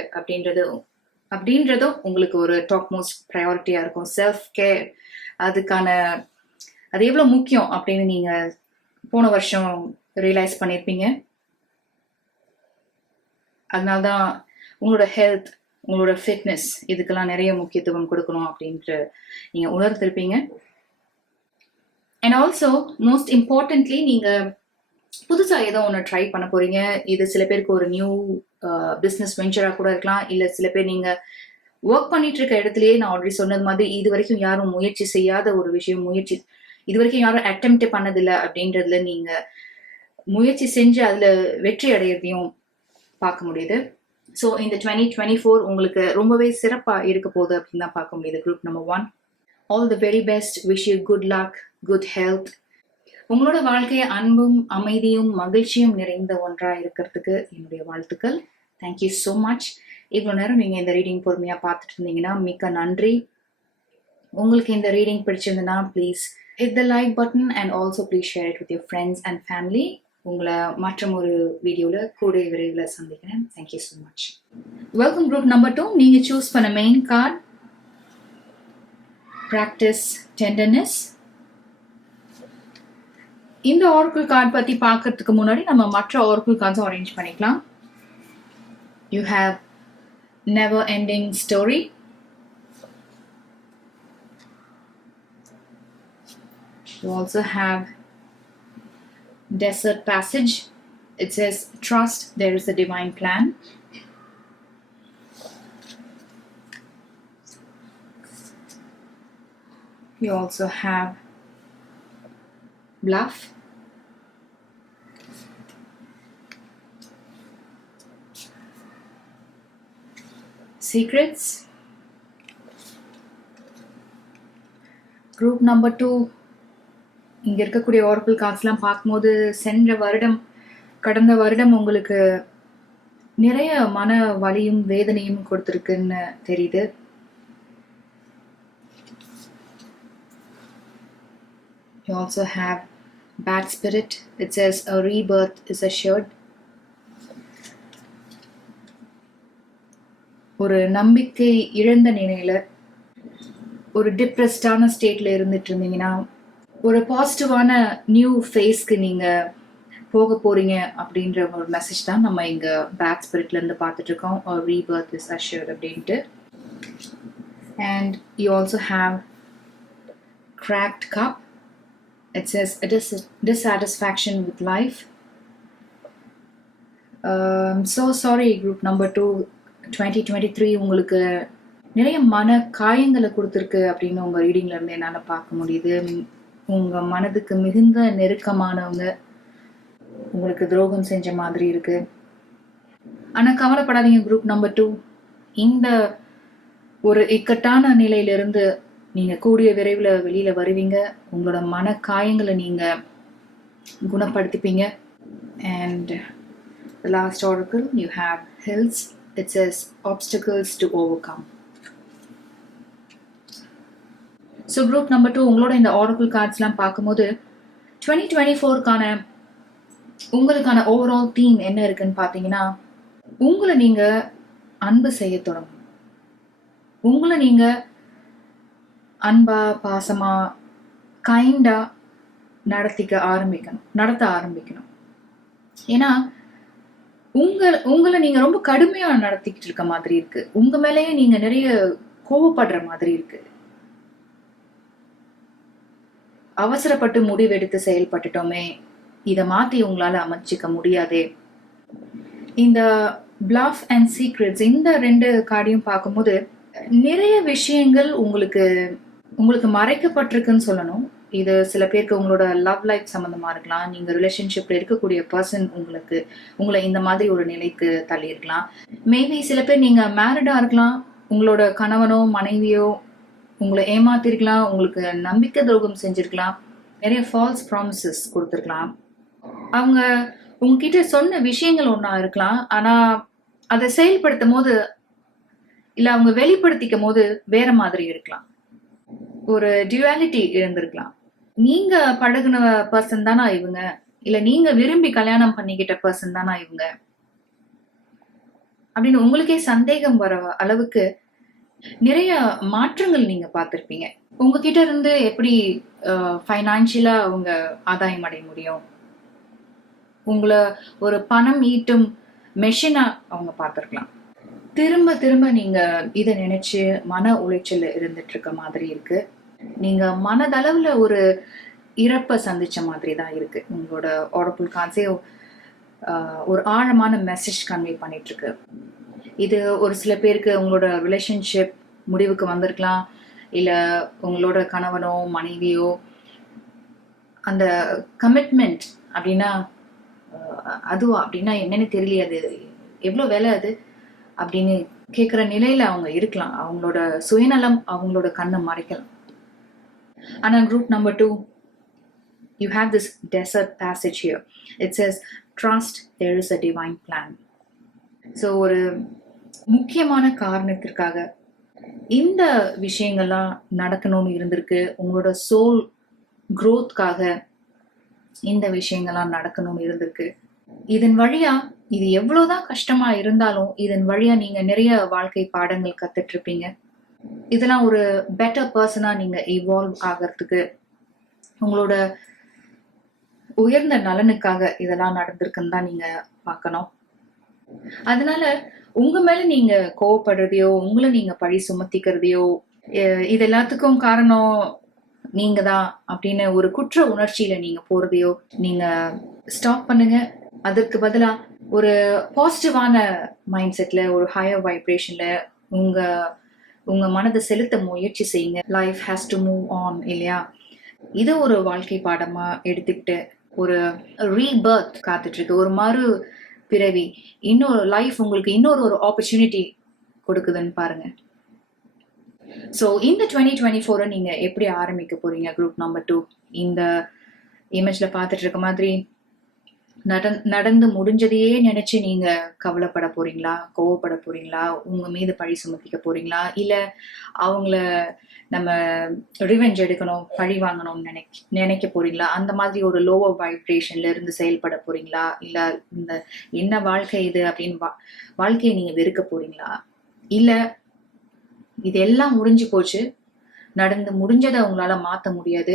அப்படின்றதும் உங்களுக்கு ஒரு டாப் மோஸ்ட் ப்ரையாரிட்டியா இருக்கும். செல்ஃப் கேர், அது எவ்வளவு முக்கியம் அப்படின்னு நீங்க போன வருஷம் ரியலைஸ் பண்ணியிருப்பீங்க. அதனால்தான் உங்களோட ஹெல்த், உங்களோட ஃபிட்னஸ் இதுக்கெல்லாம் நிறைய முக்கியத்துவம் கொடுக்கணும் அப்படின்ட்டு நீங்க உணர்ந்திருப்பீங்க. அண்ட் ஆல்சோ மோஸ்ட் இம்பார்ட்டன்ட்லி நீங்க புதுசா ஏதோ ஒன்று ட்ரை பண்ண போறீங்க. இது சில பேருக்கு ஒரு நியூ பிஸ்னஸ் வெஞ்சரா கூட இருக்கலாம். இல்ல சில பேர் நீங்க ஒர்க் பண்ணிட்டு இருக்க இடத்துலயே நான் ஆல்ரெடி சொன்னது மாதிரி இது வரைக்கும் யாரும் முயற்சி செய்யாத ஒரு விஷயம், இது வரைக்கும் யாரும் அட்டெம்ப்ட் பண்ணதில்லை அப்படின்றதுல நீங்க முயற்சி செஞ்சு அதுல வெற்றி அடையிறதையும் பார்க்க முடியுது. ஸோ இந்த 2024 உங்களுக்கு ரொம்பவே சிறப்பா இருக்க போகுது அப்படின்னு தான் பார்க்க முடியுது. Group number 1, all the very best, wish you good luck, good health. உங்களோட வாழ்க்கை அன்பும் அமைதியும் மகிழ்ச்சியும் நிறைந்த ஒன்றா இருக்கிறதுக்கு என்னுடைய வாழ்த்துக்கள். Thank you so much. இவ்வளோ நேரம் நீங்கள் இந்த ரீடிங் பொறுமையாக பார்த்துட்டு இருந்தீங்கன்னா மிக்க நன்றி. உங்களுக்கு இந்த ரீடிங் பிடிச்சிருந்ததுன்னா please hit the like button and also please share it with your friends and family. உங்களை மற்றும் ஒரு வீடியோவில் கூடிய விரைவில் சந்திக்கிறேன். Thank you so much. Welcome group number 2. நீங்கள் சூஸ் பண்ண மெயின் கார்டு ப்ராக்டிஸ் டெண்டர்னஸ். இந்த ஆரக்கிள் கார்டு பற்றி பார்க்கறதுக்கு முன்னாடி நம்ம மற்ற ஆரக்கிள் கார்ட்ஸும் அரேஞ்ச் பண்ணிக்கலாம். You have never ending story, you also have desert passage. It says trust there is a divine plan. You also have bluff, secrets. Group number 2, இங்கே இருக்கக்கூடிய ஆரக்கிள் கார்ட்ஸ்லாம் பார்க்கும்போது கடந்த வருடம் உங்களுக்கு நிறைய மன வலியும் வேதனையும் கொடுத்துருக்குன்னு தெரியுது. You also have bad spirit. It says a rebirth is assured. ஒரு நம்பிக்கை இழந்த நிலையில ஒரு டிப்ரெஸ்டான ஸ்டேட்ல இருந்துட்டு இருந்தீங்கன்னா ஒரு பாசிட்டிவான நியூ ஃபேஸ்க்கு நீங்க போக போறீங்க அப்படின்ற ஒரு மெசேஜ் தான் நம்ம இங்க பேட் ஸ்பிரிட்ல இருந்து பார்த்துட்டு இருக்கோம். ஒரு ரீபர்த் இஸ் அஷ்யூர்ட் அப்படின்ட்டு. And you also have cracked cup. It says dissatisfaction with life. So sorry group number 2. 2023 உங்களுக்கு நிறைய மன காயங்களை கொடுத்துருக்கு அப்படின்னு உங்க ரீடிங்ல இருந்து என்னால பார்க்க முடியுது. உங்க மனதுக்கு மிகுந்த நெருக்கமானவங்க உங்களுக்கு துரோகம் செஞ்ச மாதிரி இருக்கு. ஆனா கவலைப்படாதீங்க குரூப் நம்பர் 2. இந்த ஒரு இக்கட்டான நிலையிலிருந்து நீங்க கூடிய விரைவில் வெளியில வருவீங்க. உங்களோட மன காயங்களை நீங்க குணப்படுத்திப்பீங்க. And the last oracle you have hills. It says obstacles to overcome. So group number 2 உங்களோட இந்த ஆரக்கிள் கார்ட்ஸ்லாம் பார்க்கும்போது 2024க்கான உங்களுக்கான ஓவரால் தீம் என்ன இருக்குன்னு பார்த்தீங்கன்னா, உங்களை நீங்க அன்பு செய்ய தொடங்கணும். உங்களை நீங்க அன்பா பாசமா கைண்டா நடத்த ஆரம்பிக்கணும். ஏன்னா உங்களை நீங்க ரொம்ப கடுமையா நடத்திக்கிட்டு இருக்க மாதிரி இருக்கு. உங்க மேலேயே நீங்க நிறைய கோவப்படுற மாதிரி இருக்கு. அவசரப்பட்டு முடிவெடுத்து செயல்பட்டுட்டோமே, இதை மாத்தி உங்களால அமைச்சிக்க முடியாதே. இந்த bluff and secrets இந்த 2 கார்டையும் பார்க்கும்போது நிறைய விஷயங்கள் உங்களுக்கு மறைக்கப்பட்டிருக்குன்னு சொல்லணும். இது சில பேருக்கு உங்களோட லவ் லைஃப் சம்பந்தமா இருக்கலாம். நீங்க ரிலேஷன்ஷிப்ல இருக்கக்கூடிய பர்சன் உங்களை இந்த மாதிரி ஒரு நிலைக்கு தள்ளி இருக்கலாம். மேபி சில பேர் நீங்க மேரிடா இருக்கலாம். உங்களோட கணவனோ மனைவியோ உங்களை ஏமாத்திருக்கலாம். உங்களுக்கு நம்பிக்கை துரோகம் செஞ்சிருக்கலாம். நிறைய ஃபால்ஸ் ப்ராமிசஸ் கொடுத்துருக்கலாம். அவங்க உங்ககிட்ட சொன்ன விஷயங்கள் ஒன்றா இருக்கலாம். ஆனா அதை செயல்படுத்தும் போது இல்லை அவங்க வெளிப்படுத்திக்கும் போது வேற மாதிரி இருக்கலாம். ஒரு டியூவாலிட்டி இருந்திருக்கலாம். நீங்க பழகுன பர்சன் தானா இவங்க, இல்ல நீங்க விரும்பி கல்யாணம் பண்ணிக்கிட்ட பர்சன் தானா இவங்க அப்படின்னு உங்களுக்கே சந்தேகம் வர அளவுக்கு நிறைய மாற்றங்கள் நீங்க பார்த்திருப்பீங்க. உங்ககிட்ட இருந்து எப்படி ஃபைனான்சியலா அவங்க ஆதாயம் அடைய முடியும், உங்களை ஒரு பணம் ஈட்டும் மெஷினா அவங்க பார்த்திருக்கலாம். திரும்ப திரும்ப நீங்க இதை நினைச்சு மன உளைச்சல் இருந்துட்டு இருக்க மாதிரி இருக்கு. நீங்க மனதளவுல ஒரு இறப்பை சந்திச்ச மாதிரி தான் இருக்கு. உங்களோட ஆரக்கிள் கார்ட்ஸே ஒரு ஆழமான மெசேஜ் கன்வே பண்ணிட்டு இருக்கு. இது ஒரு சில பேருக்கு உங்களோட ரிலேஷன்ஷிப் முடிவுக்கு வந்திருக்கலாம். இல்ல உங்களோட கணவனோ மனைவியோ அந்த கமிட்மெண்ட் அப்படின்னா அதுவா அப்படின்னா என்னன்னு தெரியலையே, அது எவ்வளோ வேலை அது அப்படின்னு கேட்குற நிலையில அவங்க இருக்கலாம். அவங்களோட சுயநலம் அவங்களோட கண்ணை மறைக்கலாம். ஆனா group number 2 you have this desert passage here. It says, trust there is a divine plan. So ஒரு முக்கியமான காரணத்திற்காக இந்த விஷயங்கள்லாம் நடக்கணும்னு இருந்திருக்கு. உங்களோட சோல் growthக்காக இந்த விஷயங்கள்லாம் நடக்கணும்னு இருந்திருக்கு. இதன் வழியா இது எவ்வளவுதான் கஷ்டமா இருந்தாலும் இதன் வழியா நீங்க நிறைய வாழ்க்கை பாடங்கள் கத்துட்டு இருப்பீங்க. இதெல்லாம் ஒரு பெட்டர் பர்சனா நீங்க இவால்வ் ஆகிறதுக்கு, உங்களோட உயர்ந்த நலனுக்காக இதெல்லாம் நடந்திருக்குன்னு தான் நீங்க பார்க்கணும். அதனால உங்க மேல நீங்க கோவப்படுறதையோ, உங்களை நீங்க பழி சுமத்திக்கிறதையோ, இது எல்லாத்துக்கும் காரணம் நீங்க தான் அப்படின்னு ஒரு குற்ற உணர்ச்சியில நீங்க போறதையோ நீங்க ஸ்டாப் பண்ணுங்க. அதற்கு பதிலா ஒரு பாசிட்டிவான மைண்ட் செட்ல, ஒரு ஹையர் வைப்ரேஷன்ல உங்க மனதை செலுத்த முயற்சி செய்யுங்க. Life has to move on இல்லையா? இது ஒரு வாழ்க்கை பாடமா எடுத்துக்கிட்டு ஒரு ரீபர்த் காத்துட்டு இருக்கு, ஒரு மறு பிறவி, இன்னொரு லைஃப் உங்களுக்கு இன்னொரு ஆப்பர்ச்சுனிட்டி கொடுக்குதுன்னு பாருங்க. ஸோ இந்த 2024 நீங்க எப்படி ஆரம்பிக்க போறீங்க? குரூப் நம்பர் 2 இந்த இமேஜ்ல பார்த்துட்டு இருக்க மாதிரி நடந்து முடிஞ்சதையே நினைச்சு நீங்க கவலைப்பட போறீங்களா? கோவப்பட போறீங்களா? உங்க மீது பழி சுமத்திக்க போறீங்களா? இல்ல அவங்கள நம்ம ரிவெஞ்ச் எடுக்கணும், பழி வாங்கணும்னு நினைக்க போறீங்களா? அந்த மாதிரி ஒரு லோவர் வைப்ரேஷன்ல இருந்து செயல்பட போறீங்களா? இல்ல இந்த என்ன வாழ்க்கை இது அப்படின்னு வாழ்க்கையை நீங்க வெறுக்க போறீங்களா? இல்ல இதெல்லாம் முடிஞ்சு போச்சு, நடந்து முடிஞ்சதை உங்களால மாத்த முடியாது,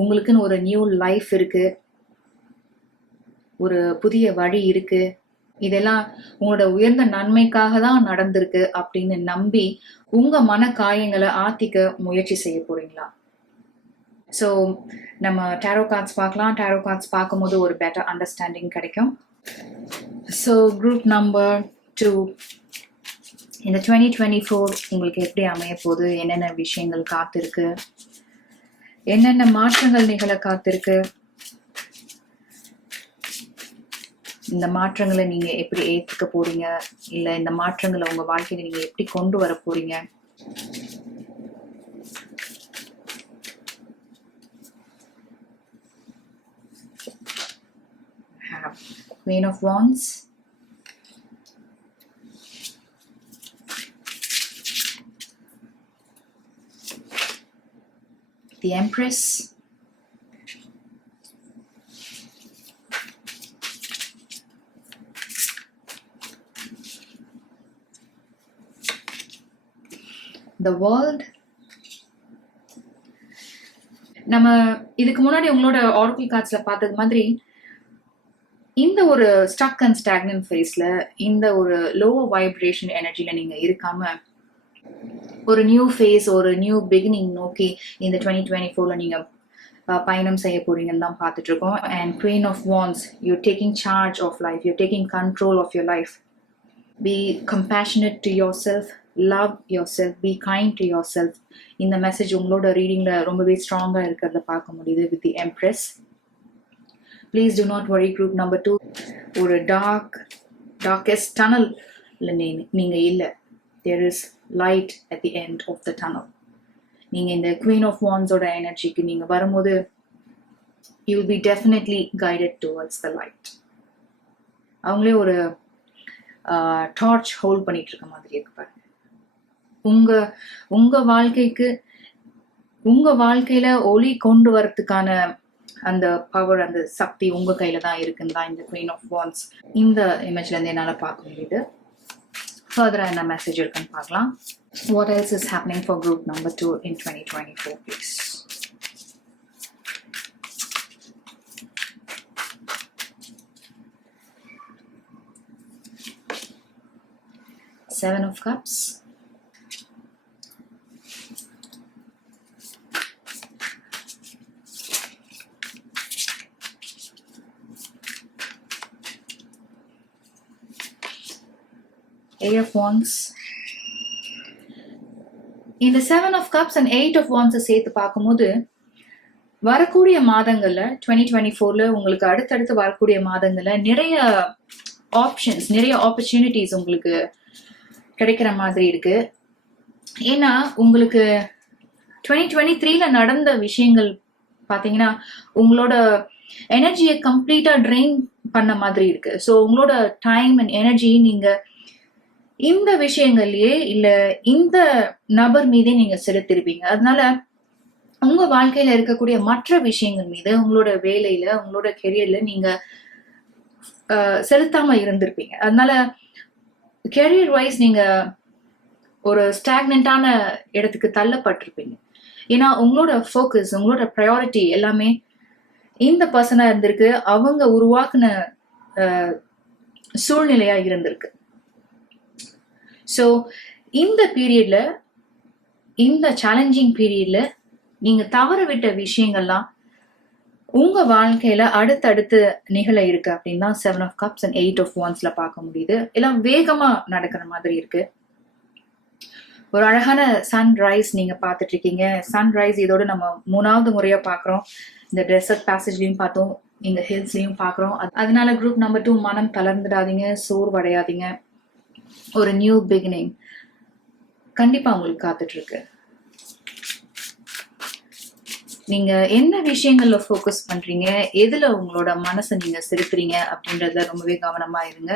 உங்களுக்குன்னு ஒரு நியூ லைஃப் இருக்கு, ஒரு புதிய வழி இருக்கு, இதெல்லாம் உங்களோட உயர்ந்த நன்மைக்காக தான் நடந்திருக்கு அப்படின்னு நம்பி உங்க மன காயங்களை ஆத்திக்க முயற்சி செய்ய போறீங்களா? ஸோ நம்ம டேரோ கார்ட்ஸ் பார்க்கலாம். டேரோ கார்ட்ஸ் பார்க்கும்போது ஒரு பெட்டர் அண்டர்ஸ்டாண்டிங் கிடைக்கும். ஸோ குரூப் நம்பர் 2 இந்த 2024 உங்களுக்கு எப்படி அமைய போகுது? என்னென்ன விஷயங்கள் காத்திருக்கு? என்னென்ன மாற்றங்கள் நிகழ காத்திருக்கு? இந்த மாற்றங்களை நீங்க எப்படி ஏத்துக்க போறீங்க? இல்ல இந்த மாற்றங்களை உங்க வாழ்க்கையில நீங்க எப்படி கொண்டு வர போறீங்க? Queen of Wands, the Empress, the World. நம்ம இதுக்கு முன்னாடி உங்களோட ஆரக்கிள் கார்ட்ஸ்ல பார்த்தது மாதிரி இந்த ஒரு ஸ்டக் அண்ட் ஸ்டாக்னன்ட் ஃபேஸ்ல, இந்த ஒரு லோவர் வைப்ரேஷன் எனர்ஜில நீங்க இருக்காம ஒரு நியூ ஃபேஸ், ஒரு நியூ பிகினிங் நோக்கி இந்த 2024ல நீங்க பயணம் செய்ய போறீங்கன்னு தான் பார்த்துட்டு இருக்கோம். And Queen of Wands, you're taking charge of life, you're taking control of your life. Be compassionate to yourself, love yourself, be kind to yourself. இந்த மெசேஜ் உங்களோட ரீடிங்ல ரொம்பவே ஸ்ட்ராங்கா இருக்கிறத பார்க்க முடியுது with the Empress. Please do not worry, group number 2. ஒரு darkest tunnel நீங்க இல்ல. There is light at the end of the tunnel. நீங்க இந்த Queen of Wands ஓட எனர்ஜிக்கு நீங்க வரும்போது you will be definitely guided towards the light. அவங்களே ஒரு டார்ச் ஹோல்ட் பண்ணிட்டு இருக்க மாதிரி இருக்கு பாருங்க. உங்க வாழ்க்கைக்கு, உங்க வாழ்க்கையில ஒளி கொண்டு வரதுக்கான அந்த பவர், அந்த சக்தி உங்க கையில தான் இருக்குன்னு தான் இந்த Queen of Wands இந்த இமேஜ்ல இருந்து என்னால பார்க்க முடியுது. ஃபர்தரா என்ன மெசேஜ் இருக்குன்னு பார்க்கலாம். What else is happening for group number 2 in 2024, please? Seven of Cups, Eight of Wands. இந்த 7 of Cups and 8 of Wands சேர்த்து பார்க்கும்போது வரக்கூடிய மாதங்கள்ல 2024ல உங்களுக்கு அடுத்தடுத்து வரக்கூடிய மாதங்கள்ல நிறைய ஆப்ஷன்ஸ், நிறைய ஆப்பர்ச்சுனிட்டிஸ் உங்களுக்கு கிடைக்கிற மாதிரி இருக்கு. ஏன்னா உங்களுக்கு 2023ல நடந்த விஷயங்கள் பாத்தீங்கன்னா உங்களோட எனர்ஜியை கம்ப்ளீட்டா ட்ரெயின் பண்ண மாதிரி இருக்கு. ஸோ உங்களோட டைம் அண்ட் எனர்ஜி நீங்க இந்த விஷயங்கள்லயே இல்ல இந்த நபர் மீதே நீங்க செலுத்திருப்பீங்க. அதனால உங்க வாழ்க்கையில இருக்கக்கூடிய மற்ற விஷயங்கள் மீது உங்களோட வேலையில உங்களோட கெரியர்ல நீங்க செலுத்தாம இருந்திருப்பீங்க. அதனால கெரியர் வைஸ் நீங்க ஒரு ஸ்டாக்னண்டான இடத்துக்கு தள்ளப்பட்டிருப்பீங்க. ஏன்னா உங்களோட ஃபோக்கஸ் உங்களோட ப்ரையாரிட்டி எல்லாமே இந்த பர்சனா இருந்திருக்கு, அவங்க உருவாக்குன சூழ்நிலையா இருந்திருக்கு. ஸோ இந்த பீரியட்ல இந்த சேலஞ்சிங் பீரியட்ல நீங்க தவற விட்ட விஷயங்கள்லாம் உங்க வாழ்க்கையில அடுத்தடுத்து நிகழ இருக்கு அப்படின்னு தான் 7 of Cups and 8 of Wandsல பார்க்க முடியுது. எல்லாம் வேகமா நடக்கிற மாதிரி இருக்கு. ஒரு அழகான சன்ரைஸ் நீங்க பார்த்துட்டு இருக்கீங்க. சன்ரைஸ் இதோட நம்ம 3வது முறையா பார்க்குறோம். இந்த டெசர்ட் பேசேஜ்லயும் பார்த்தோம், இங்க ஹில்ஸ்லயும் பார்க்குறோம். அதனால குரூப் நம்பர் 2 மனம் தளர்ந்துடாதீங்க, சோர்வடையாதீங்க. ஒரு நியூ பிகினிங் கண்டிப்பா உங்களுக்கு காத்துட்டு இருக்கு. நீங்க என்ன விஷயங்கள்ல ஃபோக்கஸ் பண்றீங்க, எதுல உங்களோட மனசை நீங்க செலுத்துறீங்க அப்படின்றதுல ரொம்பவே கவனமா இருங்க.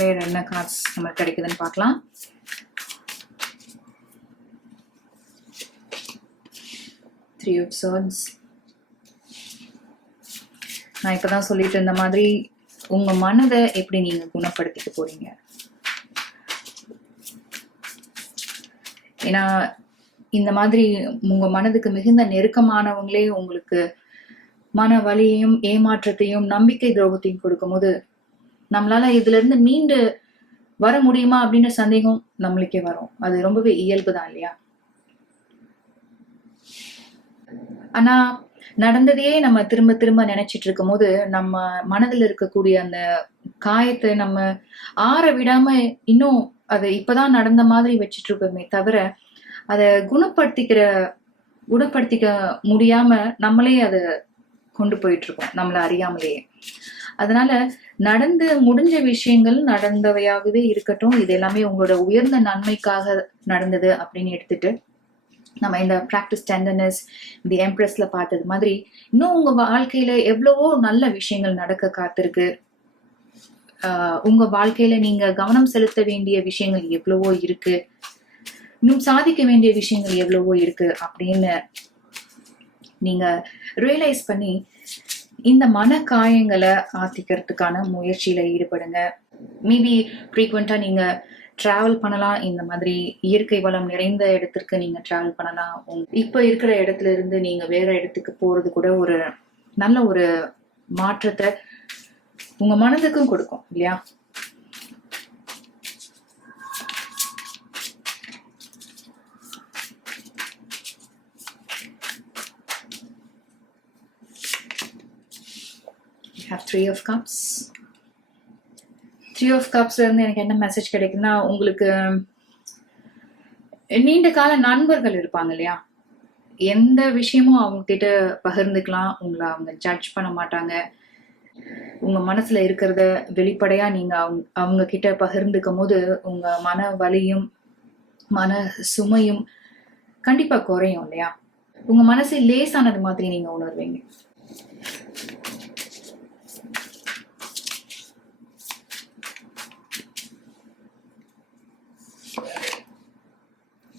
வேற என்ன கார்ட்ஸ் நமக்கு கிடைக்குதுன்னு பார்க்கலாம். Three of Swords. நான் இப்பதான் சொல்லிட்டு இருந்த மாதிரி உங்க மனதை எப்படி நீங்க குணப்படுத்திக்க போறீங்க. ஏன்னா இந்த மாதிரி உங்க மனதுக்கு மிகுந்த நெருக்கமானவங்களே உங்களுக்கு மன வலியையும் ஏமாற்றத்தையும் நம்பிக்கை துரோகத்தையும் கொடுக்கும் போது நம்மளால இதுல இருந்து மீண்டு வர முடியுமா அப்படின்னு சந்தேகம் நம்மளுக்கே வரும். அது ரொம்பவே இயல்புதான் இல்லையா? ஆனா நடந்ததையே நம்ம திரும்ப திரும்ப நினைச்சிட்டு இருக்கும் போது நம்ம மனதில் இருக்கக்கூடிய அந்த காயத்தை நம்ம ஆற விடாம இன்னும் அதை இப்பதான் நடந்த மாதிரி வச்சிட்டு இருப்போமே தவிர அதை குணப்படுத்திக்க முடியாம நம்மளே அதை கொண்டு போயிட்டு இருக்கோம் நம்மள அறியாமலேயே. அதனால நடந்து முடிஞ்ச விஷயங்கள் நடந்தவையாகவே இருக்கட்டும், இது எல்லாமே உங்களோட உயர்ந்த நன்மைக்காக நடந்தது அப்படின்னு எடுத்துட்டு நம்ம இந்த பிராக்டிஸ் டெண்டர்னஸ் தி எம்ப்ரெஸ்ல பார்த்தது மாதிரி இன்னும் உங்க வாழ்க்கையில எவ்வளவோ நல்ல விஷயங்கள் நடக்க காத்திருக்கு. உங்க வாழ்க்கையில நீங்க கவனம் செலுத்த வேண்டிய விஷயங்கள் எவ்வளவோ இருக்கு, இன்னும் சாதிக்க வேண்டிய விஷயங்கள் எவ்வளவோ இருக்கு அப்படின்னு நீங்க ரியலைஸ் பண்ணி இந்த மன காயங்களை ஆத்திக்கிறதுக்கான முயற்சியில ஈடுபடுங்க. மேபி ஃப்ரீக்வெண்டா நீங்க டிராவல் பண்ணலாம். இந்த மாதிரி இயற்கை வளம் நிறைந்த இடத்திற்கு நீங்க டிராவல் பண்ணலாம். இப்ப இருக்கிற இடத்துல இருந்து நீங்க வேற இடத்துக்கு போறது கூட ஒரு நல்ல ஒரு மாற்றத்தை உங்க மனதுக்கும் கொடுக்கும் இல்லையா? have 3 of Cups. 3 of Cupsல இருந்து எனக்கு என்ன மெசேஜ் கிடைக்குதுன்னா, உங்களுக்கு நீண்ட கால நண்பர்கள் இருப்பாங்க இல்லையா? எந்த விஷயமும் அவங்க கிட்ட பகிர்ந்துக்கலாம், உங்களை அவங்க ஜட்ஜ் பண்ண மாட்டாங்க. உங்க மனசுல இருக்கிறத வெளிப்படையா நீங்க அவங்க கிட்ட பகிர்ந்துக்கும் போது உங்க மன வலியும் மன சுமையும் கண்டிப்பா குறையும் இல்லையா? உங்க மனசு லேசானது மாதிரி நீங்க உணர்வீங்க.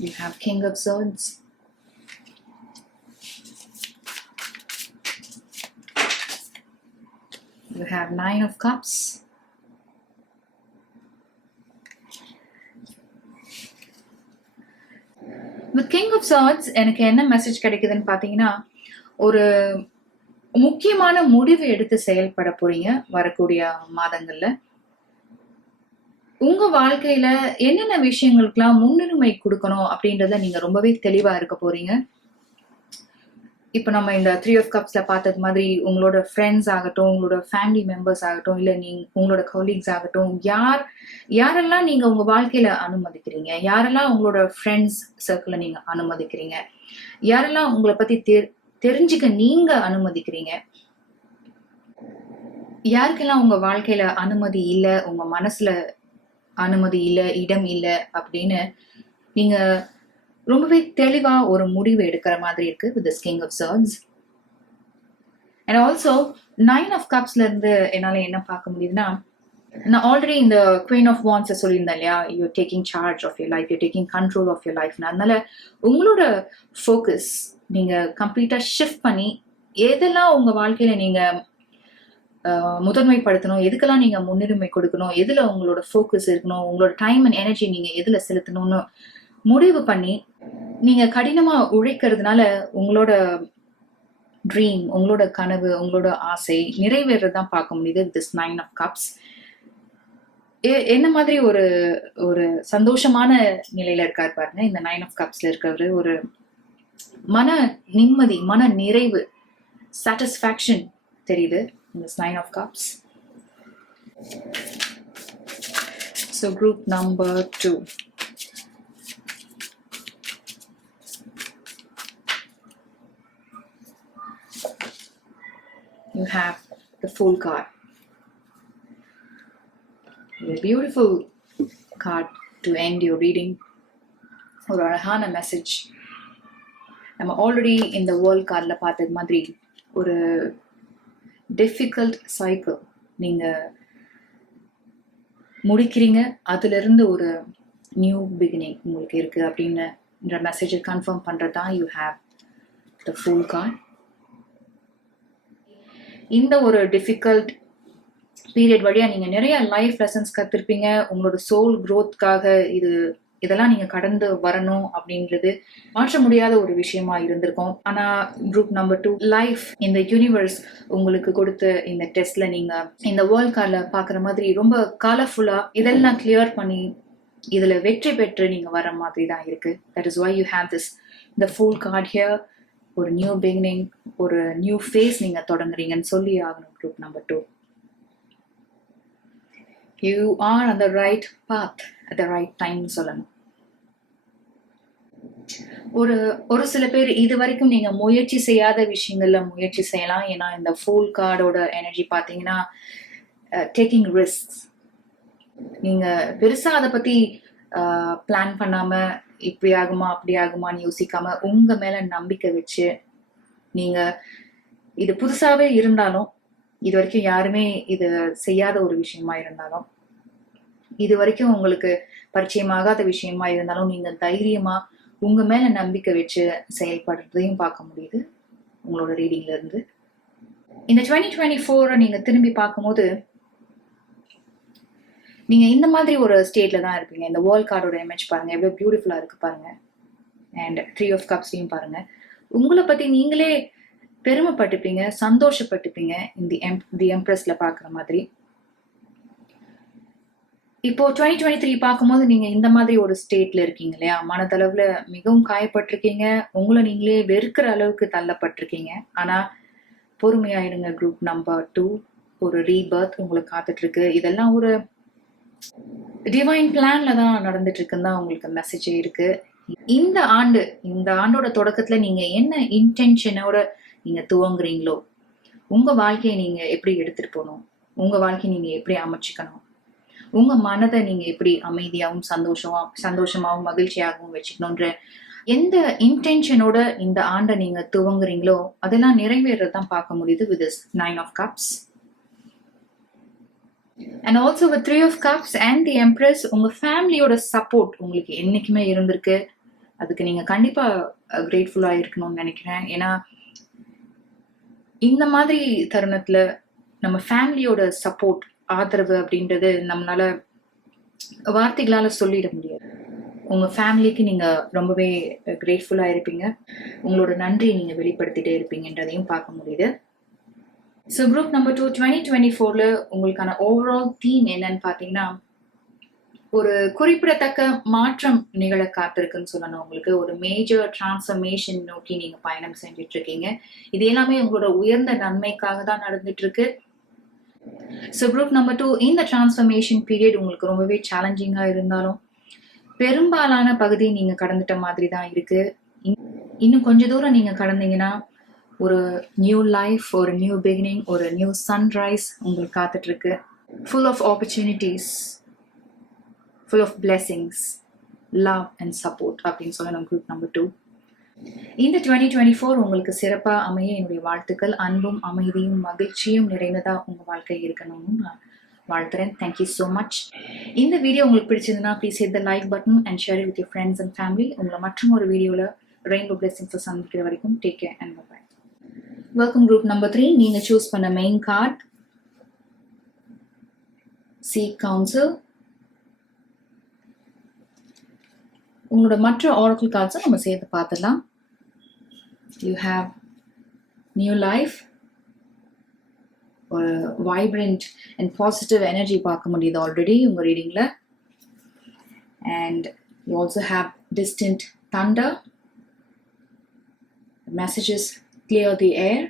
You have King of Swords. You have 9 of Cups. With King of Swords எனக்கு என்ன மெசேஜ் கிடைக்குதுன்னு பாத்தீங்கன்னா, ஒரு முக்கியமான முடிவு எடுத்து செயல்பட போறீங்க வரக்கூடிய மாதங்கள்ல. உங்க வாழ்க்கையில என்னென்ன விஷயங்களுக்கெல்லாம் முன்னுரிமை கொடுக்கணும் அப்படின்றத நீங்க ரொம்பவே தெளிவா இருக்க போறீங்க. இப்ப நம்ம இந்த 3 of Cupsல பார்த்தது மாதிரி உங்களோட ஃப்ரெண்ட்ஸ் ஆகட்டும், உங்களோட ஃபேமிலி மெம்பர்ஸ் ஆகட்டும், இல்ல உங்களோட கொலீக்ஸ் ஆகட்டும், யாரெல்லாம் நீங்க உங்க வாழ்க்கையில அனுமதிக்கிறீங்க, யாரெல்லாம் உங்களோட ஃப்ரெண்ட்ஸ் சர்க்கிள நீங்க அனுமதிக்கிறீங்க, யாரெல்லாம் உங்களை பத்தி தெரிஞ்சுக்க நீங்க அனுமதிக்கிறீங்க, யாருக்கெல்லாம் உங்க வாழ்க்கையில அனுமதி இல்லை, உங்க மனசுல அனுமதி இல்லை, இடம் இல்லை அப்படின்னு நீங்க ரொம்பவே தெளிவா ஒரு முடிவு எடுக்கிற மாதிரி இருக்கு with this King of Swords. And also 9 of Cupsல இருந்து என்னால என்ன பார்க்க முடியுதுன்னா, நான் ஆல்ரெடி இந்த Queen of Wands சொல்லியிருந்தேன் இல்லையா, you're taking charge of your life, you're taking control of your life. அதனால உங்களோட ஃபோக்கஸ் நீங்க கம்ப்ளீட்டா ஷிஃப்ட் பண்ணி எதெல்லாம் உங்க வாழ்க்கையில நீங்க முதன்மைப்படுத்தணும், எதுக்கெல்லாம் நீங்க முன்னுரிமை கொடுக்கணும், எதுல உங்களோட ஃபோக்கஸ் இருக்கணும், உங்களோட டைம் அண்ட் எனர்ஜி நீங்க எதுல செலுத்தணும்னு முடிவு பண்ணி நீங்க கடினமா உழைக்கிறதுனால உங்களோட ட்ரீம், உங்களோட கனவு, உங்களோட ஆசை நிறைவேறதான் பார்க்க முடியுது with this 9 of Cups. என்ன மாதிரி ஒரு ஒரு சந்தோஷமான நிலையில இருக்காரு பாருங்க இந்த 9 of Cupsல இருக்கிறவரு. ஒரு மன நிம்மதி, மன நிறைவு, சாட்டிஸ்ஃபேக்ஷன் தெரியுது in this 9 of Cups. So group number 2. You have the Fool card. A beautiful card to end your reading. ஒரு அழகான மெசேஜ். நம்ம ஆல்ரெடி இந்த வேர்ல்ட் கார்ட்ல பார்த்தது மாதிரி ஒரு டிஃபிகல்ட் சைக்கிள் நீங்க முடிக்கிறீங்க, அதுல இருந்து ஒரு நியூ பிகினிங் உங்களுக்கு இருக்கு அப்படின்னு மெசேஜை கன்ஃபார்ம் பண்றதுதான் you have the fool card. இந்த ஒரு டிஃபிகல்ட் பீரியட் வழியா நீங்க நிறைய லைஃப் லெசன்ஸ் கத்திருப்பீங்க. உங்களோட சோல் க்ரோத்காக இதெல்லாம் நீங்க கடந்து வரணும் அப்படின்றது மாற்ற முடியாத ஒரு விஷயமா இருந்திருக்கும். ஆனா குரூப் நம்பர் 2, லைஃப் இந்த யூனிவர்ஸ் உங்களுக்கு கொடுத்த இந்த டெஸ்ட்ல நீங்க இந்த வேர்ல்ட் கார்ட்ல பாக்குற மாதிரி ரொம்ப கலர்ஃபுல்லா இதெல்லாம் கிளியர் பண்ணி இதுல வெற்றி பெற்று நீங்க வர மாதிரி தான் இருக்கு. That is why you have this the fool card here. ஒரு நியூ பிகினிங், ஒரு நியூ ஃபேஸ் நீங்க தொடங்குறீங்கன்னு சொல்லி ஆகணும் group number 2. You are on the right path at the right time சொல்லணும். ஒரு சில பேர் இது வரைக்கும் நீங்க முயற்சி செய்யாத விஷயங்கள்ல முயற்சி செய்யலாம். ஏன்னா இந்த ஃபுல் கார்டோட எனர்ஜி பாத்தீங்கன்னா டேக்கிங் ரிஸ்க். நீங்க பெருசா அதை பத்தி பிளான் பண்ணாம இப்படி ஆகுமா அப்படி ஆகுமான்னு யோசிக்காம உங்க மேல நம்பிக்கை வச்சு நீங்க இது புதுசாவே இருந்தாலும், இது வரைக்கும் யாருமே இது செய்யாத ஒரு விஷயமா இருந்தாலும், இது வரைக்கும் உங்களுக்கு பரிச்சயமாகாத விஷயமா இருந்தாலும் நீங்க தைரியமா உங்க மேல நம்பிக்கை வச்சு செயல்படுறதையும் பார்க்க முடியுது உங்களோட ரீடிங்ல இருந்து. இந்த 2024 நீங்க திரும்பி பார்க்கும்போது நீங்க இந்த மாதிரி ஒரு ஸ்டேட்ல தான் இருப்பீங்க. இந்த வேர்ல்ட் கார்டோட இமேஜ் பாருங்க, எவ்வளவு பியூட்டிஃபுல்லா இருக்கு பாருங்க. அண்ட் 3 of Cupsலையும் பாருங்க, உங்களை பத்தி நீங்களே பெருமைப்பட்டுப்பீங்க, சந்தோஷப்பட்டுப்பீங்க இந்த எம்ப்ரஸ்ல பாக்குற மாதிரி. இப்போ 2023 பார்க்கும்போது நீங்க இந்த மாதிரி ஒரு ஸ்டேட்ல இருக்கீங்க இல்லையா, மனதளவுல மிகவும் காயப்பட்டிருக்கீங்க, உங்களை நீங்களே வெறுக்கிற அளவுக்கு தள்ளப்பட்டிருக்கீங்க. ஆனா பொறுமையாயிடுங்க குரூப் நம்பர் 2. ஒரு ரீபர்த் உங்களுக்கு காத்துட்டு இருக்கு. இதெல்லாம் ஒரு டிவைன் பிளான்ல தான் நடந்துட்டு இருக்குன்னு தான் உங்களுக்கு மெசேஜே இருக்கு. இந்த ஆண்டோட தொடக்கத்துல நீங்க என்ன இன்டென்ஷனோட நீங்க துவங்குறீங்களோ, உங்க வாழ்க்கையை நீங்க எப்படி எடுத்துட்டு போகணும், உங்க வாழ்க்கையை நீங்க எப்படி அமைச்சுக்கணும், உங்க மனதை நீங்க எப்படி அமைதியாகவும் சந்தோஷமாகவும் மகிழ்ச்சியாகவும் வச்சுக்கணும்ன்ற எந்த இன்டென்ஷனோட இந்த ஆண்டை நீங்க துவங்குறீங்களோ அதெல்லாம் நிறைவேறதான் பார்க்க முடியுது with this 9 of Cups. And also with 3 of Cups and the Empress, உங்க ஃபேமிலியோட சப்போர்ட் உங்களுக்கு என்னைக்குமே இருந்திருக்கு. அதுக்கு நீங்க கண்டிப்பா கிரேட்ஃபுல்லா இருக்கணும்னு நினைக்கிறேன். ஏன்னா இந்த மாதிரி தருணத்துல நம்ம ஃபேமிலியோட சப்போர்ட், ஆதரவு அப்படின்றது நம்மளால வார்த்தைகளால சொல்லிட முடியாது. உங்க ஃபேமிலிக்கு நீங்க ரொம்பவே கிரேட்ஃபுல்லா இருப்பீங்க, உங்களோட நன்றியை நீங்க வெளிப்படுத்திட்டே இருப்பீங்கன்றதையும் பார்க்க முடியுது. ஸோ குரூப் நம்பர் 2 2024ல உங்களுக்கான ஓவரால் தீம் என்னன்னு பார்த்தீங்கன்னா, ஒரு குறிப்பிடத்தக்க மாற்றம் நிகழ காத்திருக்குன்னு சொல்லணும். உங்களுக்கு ஒரு மேஜர் டிரான்ஸ்ஃபர்மேஷன் நோக்கி நீங்க பயணம் செஞ்சுட்டு இருக்கீங்க. இது எல்லாமே உங்களோட உயர்ந்த நன்மைக்காக தான் நடந்துட்டு இருக்கு. ஸோ குரூப் நம்பர் 2, இந்த டிரான்ஸ்ஃபர்மேஷன் பீரியட் உங்களுக்கு ரொம்பவே சேலஞ்சிங்கா இருந்தாலும் பெரும்பாலான பகுதியை நீங்க கடந்துட்ட மாதிரி தான் இருக்கு. இன்னும் கொஞ்ச தூரம் நீங்க கடந்தீங்கன்னா ஒரு நியூ லைஃப், ஒரு நியூ பிகினிங், ஒரு நியூ சன்ரைஸ் உங்களுக்கு காத்துட்டு இருக்கு. Full of opportunities, full of blessings. Love and support அப்படின்னு சொல்லணும் குரூப் நம்பர் 2. இந்த 2024 உங்களுக்கு சிறப்பா அமைய என்னுடைய வாழ்த்துக்கள். அன்பும் அமைதியும் மகிழ்ச்சியும் நிறைந்ததா உங்க வாழ்க்கை இருக்கணும்னு நான் வாழ்த்துறேன். Thank you so much. இந்த வீடியோ உங்களுக்கு பிடிச்சிருந்ததுன்னா please hit the like button and share with your friends and family. உங்களை மற்றும் ஒரு வீடியோவில் ரெயின்போ பிளெஸிங்ஸை சந்திக்கிற வரைக்கும் take care and bye. Welcome group number 3. நீங்க சூஸ் பண்ண மெயின் கார்டு சீக் கவுன்சில். உங்களோட மற்ற ஆரக்கிள் கார்ட்ஸை நம்ம சேர்த்து பார்த்துடலாம். யூ ஹாவ் நியூ லைஃப், ஒரு வைப்ரண்ட் அண்ட் பாசிட்டிவ் எனர்ஜி பார்க்க முடியுது ஆல்ரெடி உங்கள் ரீடிங்கில். And you also have distant thunder, messages clear the air.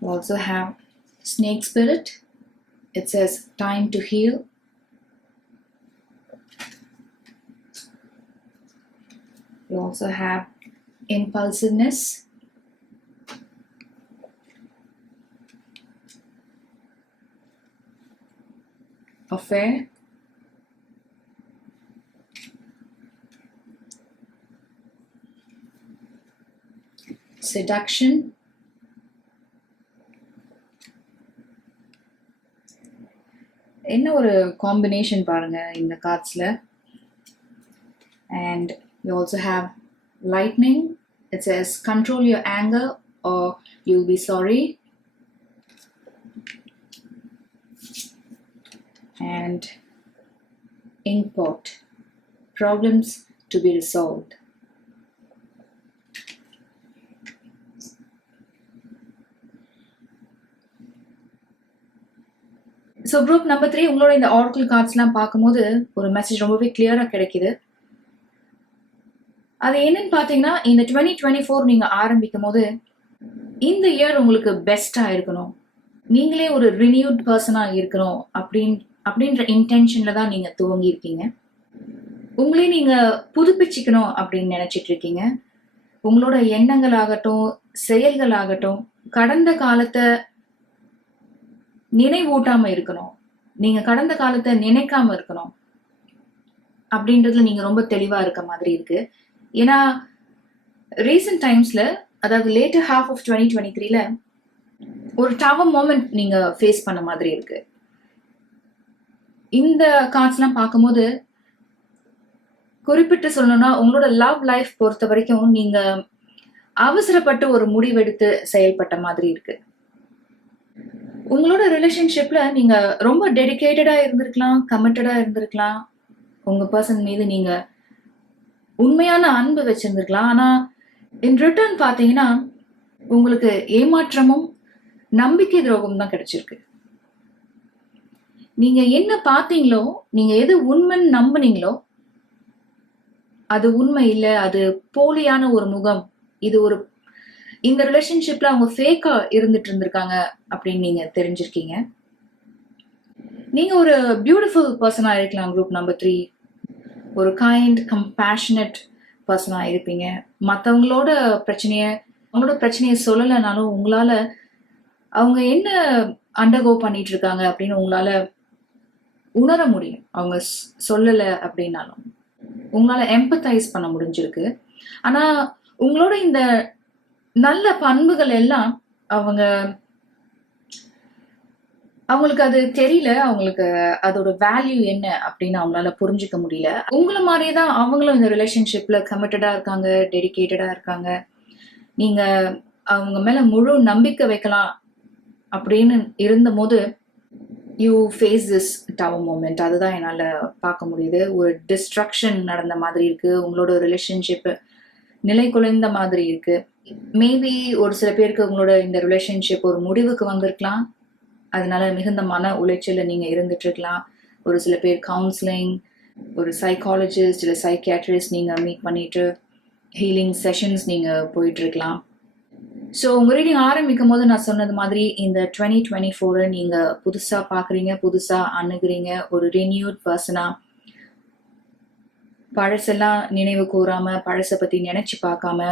You also have snake spirit. It says time to heal. You also have impulsiveness. Affair. Seduction. என்ன ஒரு காம்பினேஷன் பாருங்க இந்த கார்ட்ஸ்ல. And you also have lightning. It says control your anger or you'll be sorry. And inkpot, problems to be resolved. So group number 3 உங்களோட இந்த ஆரக்கிள் கார்ட்ஸ்லாம் பார்க்கும்போது ஒரு மெசேஜ் ரொம்பவே கிளியராக கிடைக்குது. அது என்னன்னு பார்த்தீங்கன்னா, இந்த 2024 நீங்கள் ஆரம்பிக்கும் போது இந்த இயர் உங்களுக்கு பெஸ்ட்டாக இருக்கணும், நீங்களே ஒரு ரினியூட் பர்சனாக இருக்கணும் அப்படின்ற இன்டென்ஷனில் தான் நீங்கள் துவங்கியிருக்கீங்க. உங்களே நீங்கள் புதுப்பிச்சுக்கணும் அப்படின்னு நினச்சிட்டு இருக்கீங்க. உங்களோட எண்ணங்களாகட்டும் செயல்களாகட்டும் கடந்த காலத்தை நினைவூட்டாம இருக்கணும், நீங்க கடந்த காலத்தை நினைக்காம இருக்கணும் அப்படின்றதுல நீங்க ரொம்ப தெளிவா இருக்க மாதிரி இருக்கு. ஏன்னா ரீசன்ட் டைம்ஸ்ல, அதாவது லேட்டர் ஹாஃப் ஆஃப் 2023ல ஒரு டவர் மோமெண்ட் நீங்க ஃபேஸ் பண்ண மாதிரி இருக்கு. இந்த கார்ட்ஸ்லாம் பார்க்கும்போது குறிப்பிட்டு சொல்லணும்னா, உங்களோட லவ் லைஃப் பொறுத்த வரைக்கும் நீங்க அவசரப்பட்டு ஒரு முடிவெடுத்து செயல்பட்ட மாதிரி இருக்கு. உங்களோட ரிலேஷன்ஷிப்ல நீங்க ரொம்ப டெடிகேட்டடா இருந்திருக்கலாம், கமிட்டடா இருந்திருக்கலாம், உங்க பர்சன் மீது நீங்க உண்மையான அன்பு வச்சிருந்திருக்கலாம். ஆனா இன் ரிட்டர்ன் பாத்தீங்கன்னா உங்களுக்கு ஏமாற்றமும் நம்பிக்கை துரோகம் தான் கிடைச்சிருக்கு. நீங்க என்ன பார்த்தீங்களோ, நீங்க எது உண்மைன்னு நம்புனீங்களோ அது உண்மை இல்லை, அது போலியான ஒரு முகம், இது ஒரு இந்த ரிலேஷன்ஷிப்ல அவங்க ஃபேக்கா இருந்துட்டு இருந்திருக்காங்க அப்படின்னு நீங்க தெரிஞ்சிருக்கீங்க. நீங்க ஒரு பியூட்டிஃபுல் பர்சனா இருக்கலாம் குரூப் நம்பர் 3. ஒரு கைண்ட் கம்பேஷனட் பர்சனா இருப்பீங்க. மற்றவங்களோட அவங்களோட பிரச்சனையை சொல்லலைனாலும் உங்களால அவங்க என்ன அண்டர்கோ பண்ணிட்டு இருக்காங்க அப்படின்னு உங்களால உணர முடியும். அவங்க சொல்லலை அப்படின்னாலும் உங்களால எம்பத்தைஸ் பண்ண முடிஞ்சிருக்கு. ஆனா உங்களோட இந்த நல்ல பண்புகள் எல்லாம் அவங்களுக்கு அது தெரியல, அவங்களுக்கு அதோட வேல்யூ என்ன அப்படின்னு அவங்களால புரிஞ்சுக்க முடியல. உங்களை மாதிரியே தான் அவங்களும் இந்த ரிலேஷன்ஷிப்ல கமிட்டடா இருக்காங்க, டெடிகேட்டடா இருக்காங்க. நீங்க அவங்க மேல முழு நம்பிக்கை வைக்கலாம் அப்படின்னு இருந்த போது you face this tower moment. அதுதான் என்னால பார்க்க முடியுது. ஒரு டிஸ்ட்ரக்ஷன் நடந்த மாதிரி இருக்கு, உங்களோட ரிலேஷன்ஷிப் நிலை குலைந்த மாதிரி இருக்கு. மேபி ஒரு சில பேருக்கு உங்களோட இந்த ரிலேஷன்ஷிப் ஒரு முடிவுக்கு வந்திருக்கலாம், அதனால மிகுந்த மன உளைச்சல நீங்க இருந்துட்டு இருக்கலாம். ஒரு சில பேர் கவுன்சிலிங், ஒரு சைக்காலஜிஸ்ட் இல்லை சைக்கியாட்ரிஸ்ட் நீங்க மீட் பண்ணிட்டு ஹீலிங் செஷன்ஸ் நீங்க போயிட்டு இருக்கலாம். ஸோ உங்க ரீடிங் ஆரம்பிக்கும் போது நான் சொன்னது மாதிரி இந்த 2024 நீங்க புதுசா பாக்குறீங்க, புதுசா அணுகுறீங்க, ஒரு ரினியூட் பர்சனா. பழசெல்லாம் நினைவு கூறாம, பழசை பத்தி நினைச்சு பார்க்காம,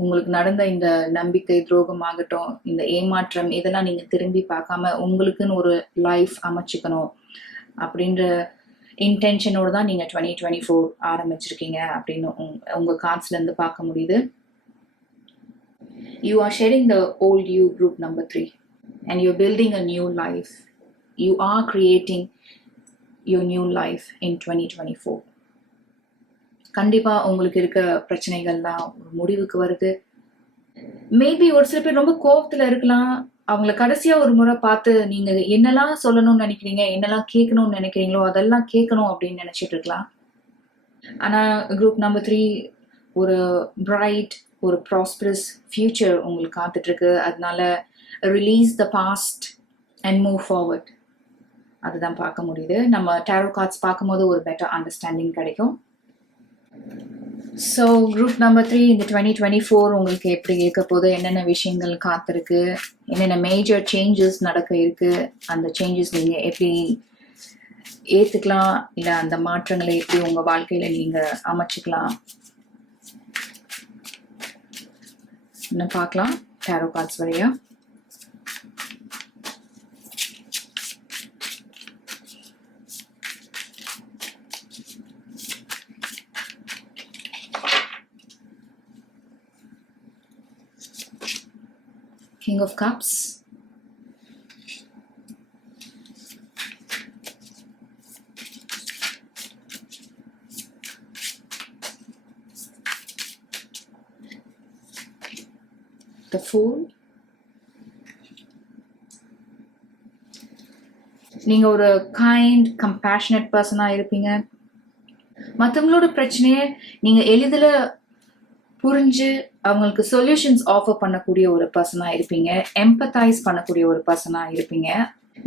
உங்களுக்கு நடந்த இந்த நம்பிக்கை துரோகம் ஆகட்டும், இந்த ஏமாற்றம், இதெல்லாம் நீங்க திரும்பி பார்க்காம உங்களுக்குன்னு ஒரு லைஃப் அமைச்சுக்கணும், அப்படின்ற இன்டென்ஷனோடு தான் நீங்கள் 2024 ஆரம்பிச்சிருக்கீங்க அப்படின்னு உங்கள் கார்ட்ஸ்லேருந்து பார்க்க முடியுது. You are shedding the old you, group number 3, and you're building a new life. You are creating your new life in 2024. கண்டிப்பா உங்களுக்கு இருக்க பிரச்சனைகள்லாம் ஒரு முடிவுக்கு வருது. மேபி ஒரு சில பேர் ரொம்ப கோபத்துல இருக்கலாம். அவங்கள கடைசியா ஒரு முறை பார்த்து நீங்க என்னெல்லாம் சொல்லணும்னு நினைக்கிறீங்க, என்னெல்லாம் கேட்கணும்னு நினைக்கிறீங்களோ அதெல்லாம் கேட்கணும் அப்படின்னு நினைச்சிட்டு இருக்கலாம். ஆனா குரூப் நம்பர் 3 ஒரு பிரைட், ஒரு ப்ராஸ்பரஸ் ஃபியூச்சர் உங்களுக்கு காத்துட்டு இருக்கு. அதனால release the past and move forward. அதுதான் பார்க்க முடியுது. நம்ம டேரோ கார்ட்ஸ் பார்க்கும்போது ஒரு பெட்டர் அண்டர்ஸ்டாண்டிங் கிடைக்கும். ஸோ குரூப் நம்பர் 3 இந்த 2024 உங்களுக்கு எப்படி இருக்க போது, என்னென்ன விஷயங்கள் காத்திருக்கு, என்னென்ன மேஜர் சேஞ்சஸ் நடக்க இருக்கு, அந்த சேஞ்சஸ் நீங்க எப்படி ஏத்துக்கலாம், இல்லை அந்த மாற்றங்களை எப்படி உங்க வாழ்க்கையில நீங்க அமைச்சுக்கலாம் இன்னும் பார்க்கலாம் டேரோ கார்ட்ஸ் வழியா. King of Cups, the Fool. நீங்க ஒரு கைண்ட் கம்பேஷனட் பர்சனா இருப்பீங்க. மற்றவங்களோட பிரச்சனையை நீங்க எளிதில் புரிஞ்சு அவங்களுக்கு சொல்யூஷன்ஸ் ஆஃபர் பண்ணக்கூடிய ஒரு பர்சனா இருப்பீங்க. எம்பத்தைஸ் பண்ணக்கூடிய ஒரு பர்சனா இருப்பீங்க.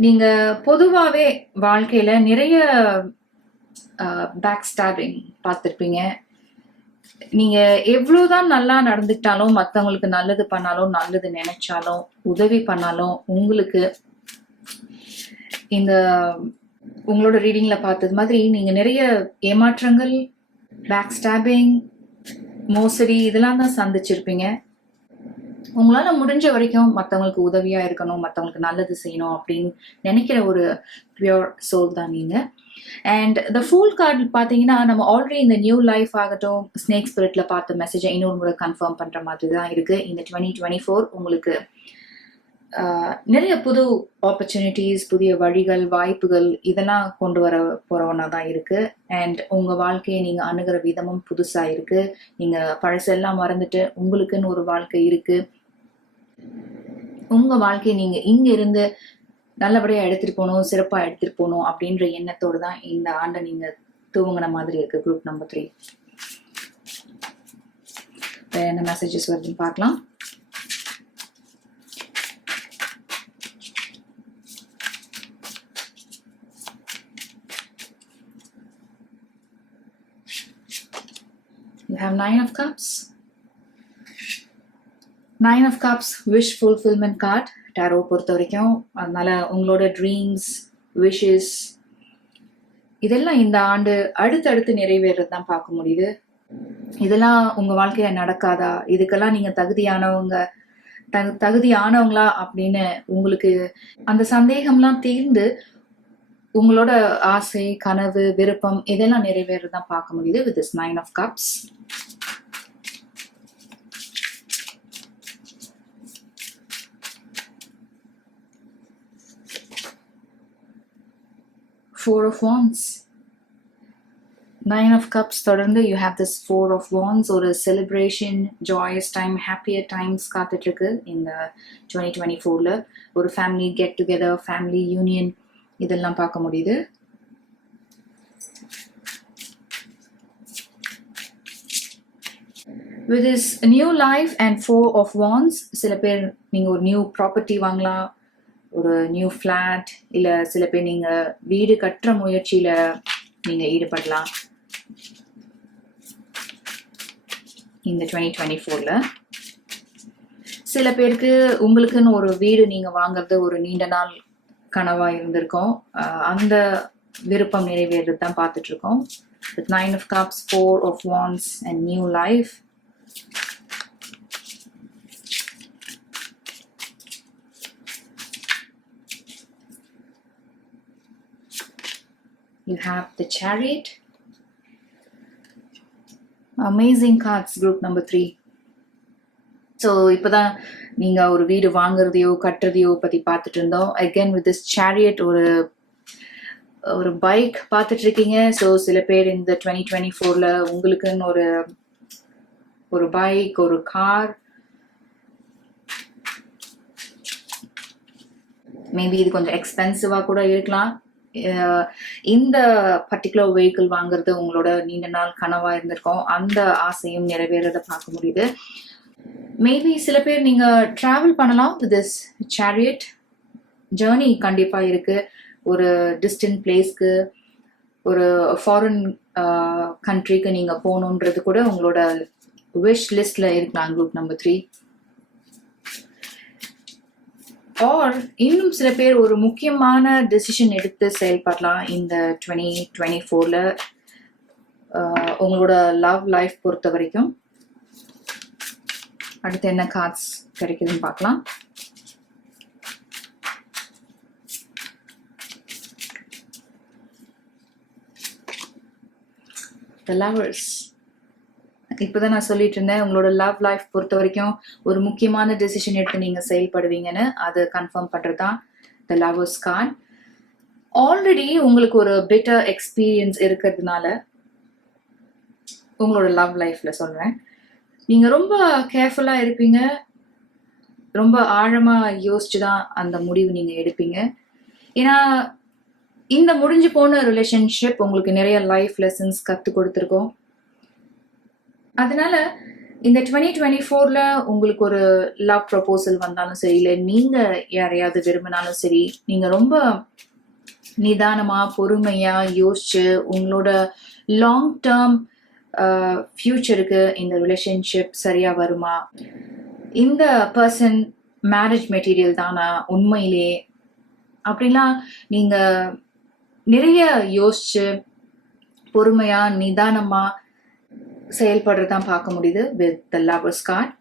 நீங்க பொதுவாகவே வாழ்க்கையில நிறைய பேக் ஸ்டாபிங் பார்த்துருப்பீங்க. நீங்க எவ்வளவுதான் நல்லா நடந்துட்டாலும், மற்றவங்களுக்கு நல்லது பண்ணாலும், நல்லது நினைச்சாலும், உதவி பண்ணாலும், உங்களுக்கு இந்த உங்களோட ரீடிங்ல பார்த்தது மாதிரி நீங்க நிறைய ஏமாற்றங்கள், பேக் ஸ்டாபிங், மோசடி இதெல்லாம் தான் சந்திச்சிருப்பீங்க. உங்களால முடிஞ்ச வரைக்கும் மற்றவங்களுக்கு உதவியா இருக்கணும், மற்றவங்களுக்கு நல்லது செய்யணும் அப்படின்னு நினைக்கிற ஒரு பியூர் சோல் தான் நீங்க. அண்ட் த ஃபூல் கார்டு பார்த்தீங்கன்னா, நம்ம ஆல்ரெடி இந்த நியூ லைஃப் ஆகட்டும், ஸ்னேக் ஸ்பிரிட்ல பார்த்த மெசேஜை இன்னொரு முறை கன்ஃபார்ம் பண்ற மாதிரி தான் இருக்கு. இந்த 2024 உங்களுக்கு நிறைய புது ஆப்பர்ச்சுனிட்டிஸ், புதிய வழிகள், வாய்ப்புகள் இதெல்லாம் கொண்டு வர போறவனா தான் இருக்கு. அண்ட் உங்க வாழ்க்கையை நீங்க அணுகிற விதமும் புதுசா இருக்கு. நீங்க பழசெல்லாம் மறந்துட்டு உங்களுக்குன்னு ஒரு வாழ்க்கை இருக்கு. உங்க வாழ்க்கையை நீங்க இங்க இருந்து நல்லபடியா எடுத்துட்டு போகணும், சிறப்பா எடுத்துட்டு போகணும் அப்படின்ற எண்ணத்தோடு தான் இந்த ஆண்டை நீங்க துவங்கின மாதிரி இருக்கு. குரூப் நம்பர் 3 வேற என்ன மெசேஜஸ் வருதுன்னு பார்க்கலாம். You have 9 of Cups. 9 of Cups, wish fulfillment card. Tarot பொறுத்த வரைக்கும் அதனால உங்களோட ட்ரீம்ஸ், விஷஸ் இதெல்லாம் இந்த ஆண்டு அடுத்தடுத்து நிறைவேறது தான் பார்க்க முடியுது. இதெல்லாம் உங்க வாழ்க்கையில நடக்காதா, இதுக்கெல்லாம் நீங்க தகுதியானவங்களா அப்படின்னு உங்களுக்கு அந்த சந்தேகம்லாம் தீர்ந்து உங்களோட ஆசை, கனவு, விருப்பம் இதெல்லாம் நிறைவேறதான் பார்க்க முடியுது with this 9 of Cups. Four of Wands. 9 of Cups தொடர்ந்து you have this 4 of Wands. ஒரு celebration, joyous time, happier times காத்துட்டு இருக்கு இந்த 2024ல. ஒரு family get together, family union இதெல்லாம் பார்க்க முடியுது. With this new life and 4 of Wands, சில பேர் நீங்க ஒரு நியூ ப்ராப்பர்ட்டி வாங்கலாம், ஒரு நியூ ஃபிளாட், இல்ல சில பேர் நீங்க வீடு கட்டுற முயற்சியில நீங்க ஈடுபடலாம் இந்த 2024ல. சில பேருக்கு உங்களுக்குன்னு ஒரு வீடு நீங்க வாங்குறது ஒரு நீண்ட நாள் கனவா இருந்திருக்கும். அந்த விருப்பம் நிறைவேறது தான் பார்த்துட்டு இருக்கோம். With 9 of Cups, 4 of Wands and new life. You have the Chariot. Amazing cards, group number 3. So இப்போதான் நீங்கள் ஒரு வீடு வாங்குறதையோ கட்டுறதையோ பற்றி பார்த்துட்டு இருந்தோம். அகேன் வித் திஸ் சேரியட் ஒரு பைக் பார்த்துட்டு இருக்கீங்க. ஸோ சில பேர் இந்த 2024 உங்களுக்குன்னு ஒரு பைக், ஒரு கார், மேபி இது கொஞ்சம் எக்ஸ்பென்சிவாக கூட இருக்கலாம். இந்த பர்டிகுலர் வெஹிக்கிள் வாங்குறது உங்களோட நீண்ட நாள் கனவா இருந்திருக்கும். அந்த ஆசையும் நிறைவேறதை பார்க்க முடியுது. மேபி சில பேர் நீங்க டிராவல் பண்ணலாம் வித் திஸ் சேரியட். ஜேர்னி கண்டிப்பா இருக்கு. ஒரு டிஸ்டன்ட் பிளேஸ்க்கு, ஒரு ஃபாரின் கண்ட்ரிக்கு நீங்க போகணுன்றது கூட உங்களோட விஷ் லிஸ்ட்ல இருக்கலாம் குரூப் நம்பர் 3. ஆர் இன்னும் சில பேர் ஒரு முக்கியமான டெசிஷன் எடுத்து செயல்படலாம் இந்த 2024 உங்களோட லவ் லைஃப் பொறுத்த வரைக்கும். அடுத்து என்ன கார்ட்ஸ் கிடைக்குதுன்னு பார்க்கலாம். The Lovers. இப்போதான் நான் சொல்லிட்டு இருந்தேன், உங்களோட லவ் லைஃப் பொறுத்த வரைக்கும் ஒரு முக்கியமான டெசிஷன் எடுத்து நீங்க செயல்படுவீங்கன்னு. அதை கன்ஃபார்ம் பண்றது தான் The Lovers card. ஆல்ரெடி உங்களுக்கு ஒரு பெட்டர் எக்ஸ்பீரியன்ஸ் இருக்கிறதுனால உங்களோட லவ் லைஃப்ல சொல்றேன், நீங்க ரொம்ப கேர்ஃபுல்லா இருப்பீங்க. ரொம்ப ஆழமா யோசிச்சு தான் அந்த முடிவு நீங்க எடுப்பீங்க. ஏன்னா இந்த முடிஞ்சு போன ரிலேஷன்ஷிப் உங்களுக்கு நிறைய லைஃப் லெசன்ஸ் கத்து கொடுத்துருக்கோம். அதனால இந்த 2024 உங்களுக்கு ஒரு லவ் ப்ரொபோசல் வந்தாலும் சரி, இல்லை நீங்க யாரையாவது விரும்பினாலும் சரி, நீங்க ரொம்ப நிதானமா பொறுமையா யோசிச்சு உங்களோட லாங் டேர்ம் ஃபியூச்சருக்கு இந்த ரிலேஷன்ஷிப் சரியா வருமா, இந்த பர்சன் மேரேஜ் மெட்டீரியல் தானா உண்மையிலே, அப்படின்லாம் நீங்க நிறைய யோசிச்சு பொறுமையா நிதானமா செயல்படுறதான் பார்க்க முடியுது with the lovers card.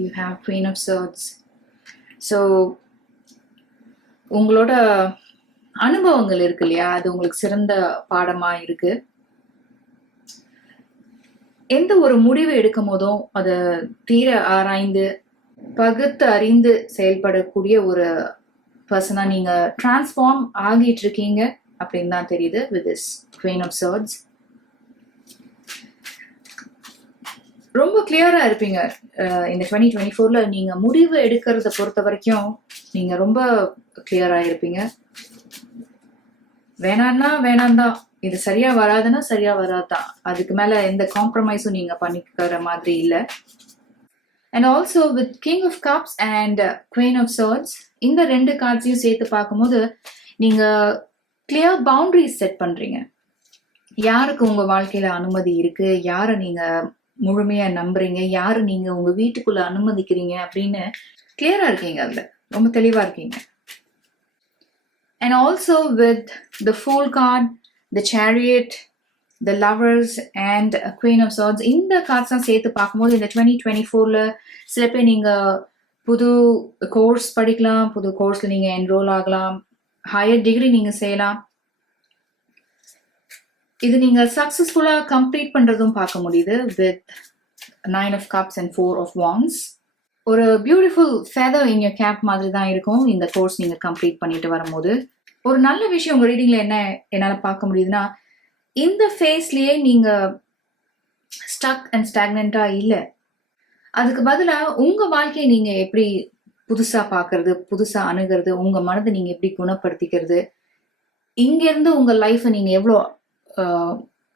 You have Queen of Swords. So உங்களோட அனுபவங்கள் இருக்கு இல்லையா, அது உங்களுக்கு சிறந்த பாடமா இருக்கு. எந்த ஒரு முடிவு எடுக்கும் போதும் அதை தீர ஆராய்ந்து பகுத்து அறிந்து செயல்படக்கூடிய ஒரு பர்சனா நீங்க டிரான்ஸ்ஃபார்ம் ஆகிட்டு இருக்கீங்க அப்படின்னு தான் தெரியுது with this Queen of Swords. ரொம்ப கிளியரா இருப்பீங்க இந்த 2024 நீங்க முடிவு எடுக்கிறத பொறுத்த வரைக்கும். நீங்க ரொம்ப கிளியரா இருப்பீங்க. வேணான்னா வேணாம்தான், இது சரியா வராதுன்னா சரியா வராதுதான், அதுக்கு மேல எந்த காம்ப்ரமைஸும் நீங்க பண்ணிக்கிற மாதிரி இல்லை. And also with king of cups and queen of swords, இந்த 2 கார்ட்ஸையும் சேர்த்து பார்க்கும்போது நீங்க கிளியர் பவுண்டரிஸ் செட் பண்றீங்க. யாருக்கு உங்க வாழ்க்கையில அனுமதி இருக்கு, யாரை நீங்க முழுமையா நம்புறீங்க, யாரு நீங்க உங்க வீட்டுக்குள்ள அனுமதிக்கிறீங்க அப்படின்னு கிளியரா இருக்கீங்க. அதுல ரொம்ப தெளிவா இருக்கீங்க. And also with the Fool card, the Chariot, the Lovers and Queen of Swords, இந்த cards சேர்த்து பார்க்கும்போது இந்த 2024 சில பேர் நீங்க புது கோர்ஸ் படிக்கலாம், புது கோர்ஸ்ல நீங்க என்ரோல் ஆகலாம், ஹையர் டிகிரி நீங்க செய்யலாம். இது நீங்க சக்சஸ்ஃபுல்லா கம்ப்ளீட் பண்றதும் பார்க்க முடியுது with 9 of Cups and 4 of Wands. ஒரு beautiful feather in your cap மாதிரி தான் இருக்கும் இந்த கோர்ஸ் நீங்க கம்ப்ளீட் பண்ணிட்டு வரும்போது. ஒரு நல்ல விஷயம் உங்க ரீடிங்ல என்ன என்னால பார்க்க முடியுதுன்னா, இந்த ஃபேஸ்லயே நீங்க ஸ்டக் அண்ட் ஸ்டாக்னண்டா இல்லை. அதுக்கு பதிலா உங்க வாழ்க்கையை நீங்க எப்படி புதுசா பாக்குறது, புதுசா அணுகிறது, உங்க மனதை நீங்க எப்படி குணப்படுத்திக்கிறது, இங்க இருந்து உங்க லைஃபை நீங்க எவ்வளோ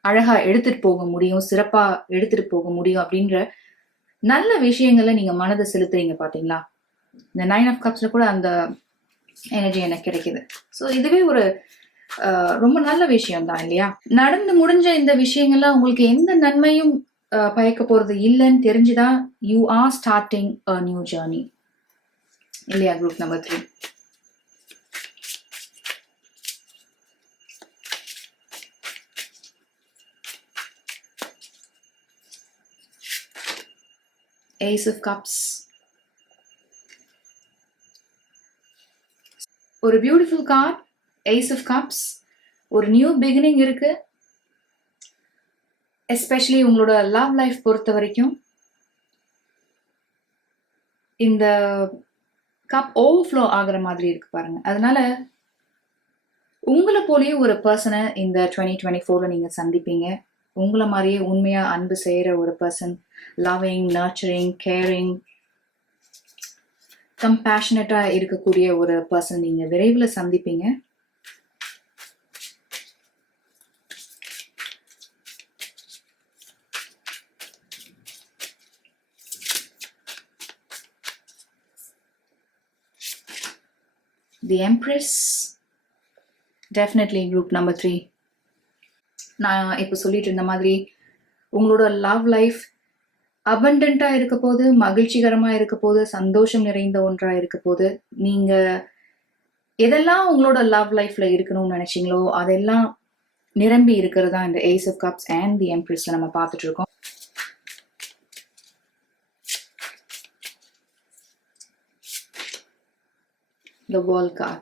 அழகா எடுத்துட்டு போக முடியும், சிறப்பா எடுத்துட்டு போக முடியும் அப்படின்ற நல்ல விஷயங்களை நீங்க மனதை செலுத்துறீங்க பாத்தீங்களா. இந்த 9 of Cupsல கூட அந்த எனர்ஜி எனக்கு கிடைக்குது. ஸோ இதுவே ஒரு ரொம்ப நல்ல விஷயம் தான் இல்லையா. நடந்து முடிஞ்ச இந்த விஷயங்கள்லாம் உங்களுக்கு எந்த நன்மையும் பயக்க போறது இல்லைன்னு தெரிஞ்சுதான் you are starting a new journey இல்லையா group number 3. Ace of Cups. ஒரு beautiful card, Ace of Cups. ஒரு நியூ பிகினிங் இருக்கு. எஸ்பெஷலி உங்களோட லவ் லைஃப் பொறுத்த வரைக்கும் இந்த கப் ஓவர்ஃப்ளோ ஆகிற மாதிரி இருக்கு பாருங்க. அதனால உங்களை போலயே ஒரு பர்சனை இந்த 2024ல நீங்க சந்திப்பீங்க. உங்களை மாதிரியே உண்மையா அன்பு செய்யற ஒரு பர்சன், லவ்விங், நர்ச்சரிங், கேரிங், கம்பேஷனட்டா இருக்கக்கூடிய ஒரு பர்சன் நீங்க விரைவில் சந்திப்பீங்க. The Empress, definitely group number 3. நான் இப்போ சொல்லிட்டு இருந்த மாதிரி உங்களோட லவ் லைஃப் அபண்டண்டா இருக்க போது, மகிழ்ச்சிகரமா இருக்க போது, சந்தோஷம் நிறைந்த ஒன்றா இருக்க போது. நீங்க எதெல்லாம் உங்களோட லவ் லைஃப்ல இருக்கணும்னு நினைச்சீங்களோ அதெல்லாம் நிரம்பி இருக்கிறதா இந்த Ace of Cups and the Empressல நம்ம பார்த்துட்டு இருக்கோம். The World card.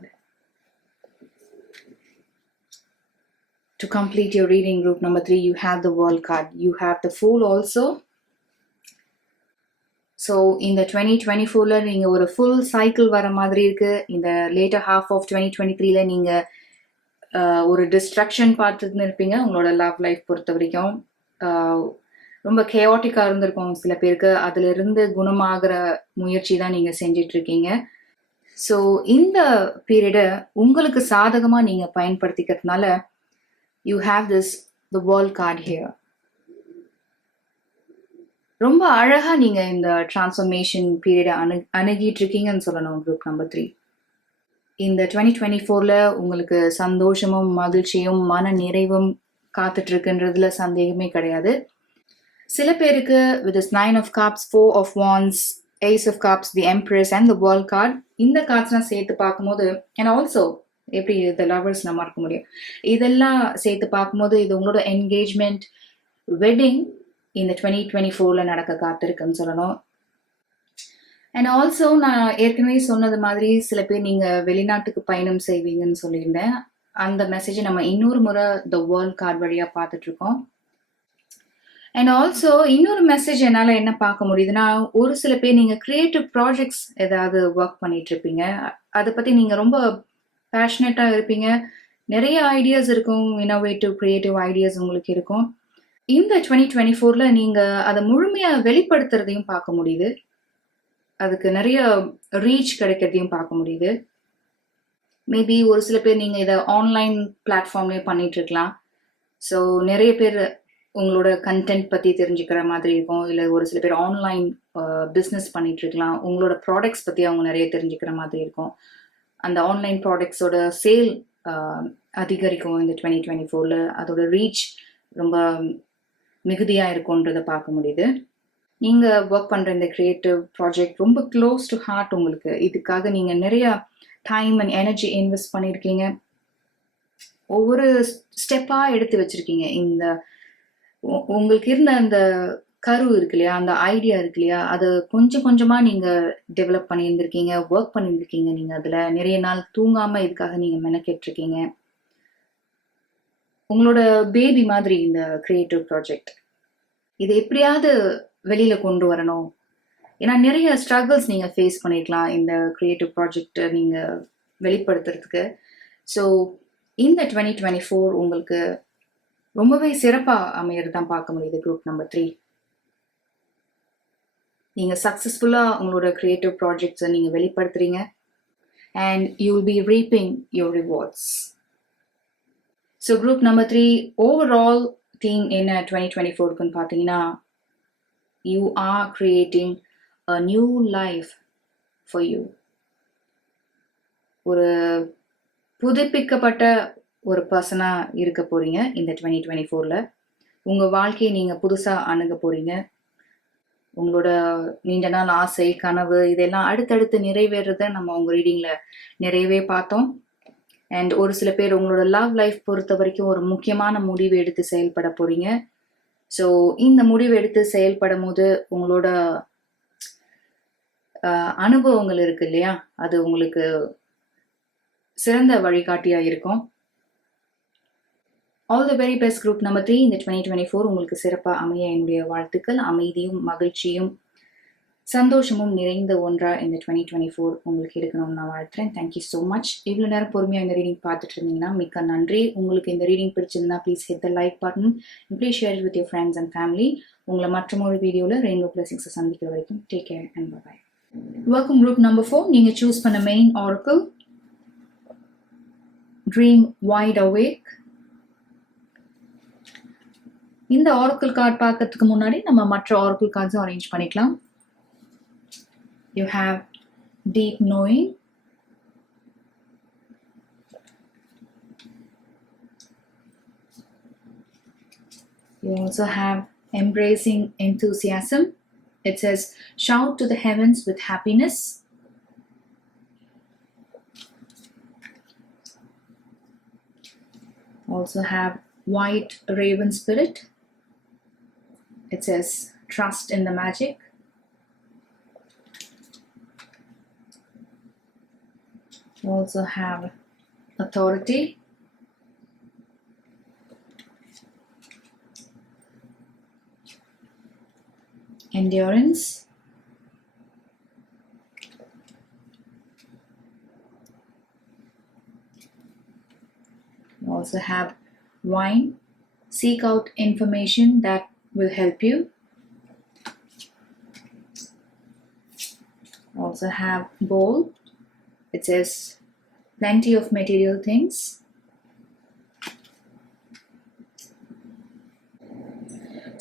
To complete your reading, group number 3, you have the World card. You have the Fool also. So இந்த 2024ல நீங்க ஒரு ஃபுல் சைக்கிள் வர மாதிரி இருக்கு. இந்த லேட்டர் ஹாஃப் ஆஃப் 2023ல நீங்க ஒரு டிஸ்ட்ரக்ஷன் பார்த்துட்டு இருப்பீங்க. உங்களோட லவ் லைஃப் பொறுத்த வரைக்கும் ரொம்ப கேஆட்டிக்கா இருந்திருக்கும் சில பேருக்கு. அதுல இருந்து குணமாகிற முயற்சி தான் நீங்க செஞ்சிட்டு இருக்கீங்க. ஸோ இந்த பீரியடை உங்களுக்கு சாதகமா நீங்க பயன்படுத்திக்கிறதுனால you have the world card here. ரொம்ப அழகா நீங்க இந்த டிரான்ஸ்ஃபர்மேஷன் பீரியடை அணுகிட்டு இருக்கீங்கன்னு சொல்லணும் குரூப் நம்பர் 3. இந்த 2024ல உங்களுக்கு சந்தோஷமும் மகிழ்ச்சியும் மன நிறைவும் காத்துட்டு இருக்குன்றதுல சந்தேகமே கிடையாது. சில பேருக்கு with this 9 of Cups, 4 of Wands, Ace of Cups, the Empress and the World card, இந்த கார்ட்ஸ்லாம் சேர்த்து பார்க்கும்போது, and also எப்படி இந்த லவர்ஸ் நம்ம இருக்க முடியும், இதெல்லாம் சேர்த்து பார்க்கும்போது இது உங்களோட என்கேஜ்மெண்ட், வெட்டிங் இந்த 2024ல நடக்க காத்திருக்குன்னு சொல்லணும். அண்ட் ஆல்சோ நான் ஏற்கனவே சொன்னது மாதிரி சில பேர் நீங்க வெளிநாட்டுக்கு பயணம் செய்வீங்கன்னு சொல்லியிருந்தேன். அந்த மெசேஜை நம்ம இன்னொரு முறை த வேர்ல்ட் கார்டு வழியா பார்த்துட்டு இருக்கோம். அண்ட் ஆல்சோ இன்னொரு மெசேஜ் என்னால் என்ன பார்க்க முடியுதுன்னா, ஒரு சில பேர் நீங்க கிரியேட்டிவ் ப்ராஜெக்ட்ஸ் ஏதாவது ஒர்க் பண்ணிட்டு இருப்பீங்க. அதை பத்தி நீங்க ரொம்ப பேஷனேட்டா இருப்பீங்க. நிறைய ஐடியாஸ் இருக்கும், இன்னோவேட்டிவ் கிரியேட்டிவ் ஐடியாஸ் உங்களுக்கு இருக்கும். இந்த 2024ல நீங்க அதை முழுமையா வெளிப்படுத்துறதையும் பார்க்க முடியுது. அதுக்கு நிறைய ரீச் கிடைக்கிறதையும் பார்க்க முடியுது. மேபி ஒரு சில பேர் நீங்க இதை ஆன்லைன் பிளாட்ஃபார்ம்லேயே பண்ணிட்டு இருக்கலாம். ஸோ நிறைய பேர் உங்களோட கண்டென்ட் பத்தி தெரிஞ்சுக்கிற மாதிரி இருக்கும். இல்லை ஒரு சில பேர் ஆன்லைன் பிஸ்னஸ் பண்ணிட்டு இருக்கலாம். உங்களோட ப்ராடக்ட்ஸ் பத்தி அவங்க நிறைய தெரிஞ்சுக்கிற மாதிரி இருக்கும். அந்த ஆன்லைன் ப்ராடக்ட்ஸோட சேல் அதிகரிக்கும் இந்த 2024ல. அதோட ரீச் ரொம்ப மிகுதியா இருக்கும்ன்றதை பார்க்க முடியுது. நீங்க ஒர்க் பண்ற இந்த கிரியேட்டிவ் ப்ராஜெக்ட் ரொம்ப க்ளோஸ் டு ஹார்ட் உங்களுக்கு. இதுக்காக நீங்க நிறைய டைம் அண்ட் எனர்ஜி இன்வெஸ்ட் பண்ணியிருக்கீங்க. ஒவ்வொரு ஸ்டெப்பா எடுத்து வச்சிருக்கீங்க. இந்த உங்களுக்கு இருந்த அந்த கரு இருக்கு இல்லையா, அந்த ஐடியா இருக்கு இல்லையா, அதை கொஞ்சம் கொஞ்சமா நீங்க டெவலப் பண்ணியிருந்திருக்கீங்க, ஒர்க் பண்ணியிருக்கீங்க. நீங்க அதுல நிறைய நாள் தூங்காம இதுக்காக நீங்க மெனக்கெட்டிருக்கீங்க. உங்களோட பேபி மாதிரி இந்த கிரியேட்டிவ் ப்ராஜெக்ட். இது எப்படியாவது வெளியில கொண்டு வரணும். ஏன்னா நிறைய ஸ்ட்ரகிள்ஸ் நீங்க ஃபேஸ் பண்ணிருக்கலாம் இந்த கிரியேட்டிவ் ப்ராஜெக்ட் நீங்க வெளிப்படுத்துறதுக்கு. ஸோ இந்த 2024 உங்களுக்கு ரொம்பவே சிறப்பா அமையறதான் பார்க்க முடியுது குரூப் நம்பர் 3. நீங்க சக்சஸ்ஃபுல்லா உங்களோட கிரியேட்டிவ் ப்ராஜெக்ட்ஸை நீங்க வெளிப்படுத்துறீங்க. And you will be reaping your rewards. So group number 3 overall theme என்ன 2024க்குன்னு பார்த்தீங்கன்னா, you are creating a new life for you. ஒரு புதுப்பிக்கப்பட்ட ஒரு பர்சனா இருக்க போறீங்க இந்த 2024ல. உங்க வாழ்க்கையை நீங்க புதுசா அணுக போறீங்க. உங்களோட நீண்ட நாள் ஆசை, கனவு இதெல்லாம் அடுத்தடுத்து நிறைவேறத நம்ம உங்க ரீடிங்ல நிறையவே பார்த்தோம். அண்ட் ஒரு சில பேர் உங்களோட லவ் லைஃப் பொறுத்த வரைக்கும் ஒரு முக்கியமான முடிவு எடுத்து செயல்பட போறீங்க. ஸோ இந்த முடிவு எடுத்து செயல்படும் போது உங்களோட அனுபவங்கள் இருக்கு இல்லையா, அது உங்களுக்கு சிறந்த வழிகாட்டியா இருக்கும். All the very best group number 3. இந்த 2024 உங்களுக்கு சிறப்பாக அமைய என்னுடைய வாழ்த்துக்கள். அமைதியும் மகிழ்ச்சியும் சந்தோஷமும் நிறைந்த ஒன்றா இந்த 2024 உங்களுக்கு இருக்கணும்னு நான் வாழ்த்துறேன். Thank you so much. இவ்வளோ நேரம் பொறுமையாக இந்த ரீடிங் பார்த்துட்டு இருந்தீங்கன்னா மிக்க நன்றி. உங்களுக்கு இந்த ரீடிங் பிடிச்சிருந்தா please hit the like button, please share it with your friends and family. உங்களை மற்றொரு வீடியோவில் ரெயின்போ பிளஸிங்ஸை சந்திக்கிற வரைக்கும் take care and bye. Welcome group number 4. நீங்கள் சூஸ் பண்ண main oracle dream wide awake. இந்த ஆரக்கிள் கார்டு பார்க்கறதுக்கு முன்னாடி நம்ம மற்ற ஆரக்கிள் கார்ட்ஸும் அரேஞ்ச் பண்ணிக்கலாம். You have deep knowing, you also have embracing enthusiasm. It says shout to the heavens with happiness. Also have white raven spirit. It says trust in the magic. You also have authority. Endurance. You also have wine. Seek out information that will help you. Also have bowl. It says plenty of material things.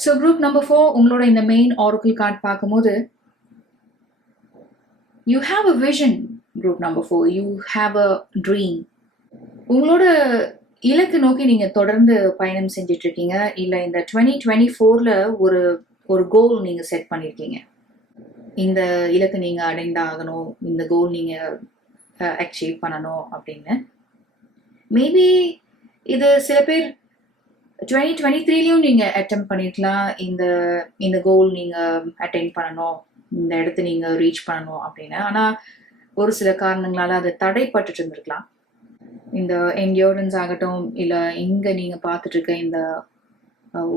So group number 4, உங்களோட இந்த மெயின் oracle card பார்க்கும்போது you have a vision. Group number 4, you have a dream. உங்களோட இலக்கு நோக்கி நீங்க தொடர்ந்து பயணம் செஞ்சிட்டு இருக்கீங்க. இல்ல இந்த 2024ல ஒரு கோல் நீங்க செட் பண்ணிருக்கீங்க. இந்த இலக்கு நீங்க அடைந்தாகணும், இந்த கோல் நீங்க அச்சீவ் பண்ணணும் அப்படின்னு. மேபி இது சில பேர் 2023லையும் நீங்க அட்டெம்ப்ட் பண்ணிருக்கலாம். இந்த கோல் நீங்க அட்டைன் பண்ணணும், இந்த இடத்த நீங்க ரீச் பண்ணணும் அப்படின்னு. ஆனா ஒரு சில காரணங்களால அது தடைப்பட்டுட்டு இருந்திருக்கலாம். இந்த என்டியூரன்ஸ் ஆகட்டும், இல்ல இங்க நீங்க பார்த்துட்டு இருக்க இந்த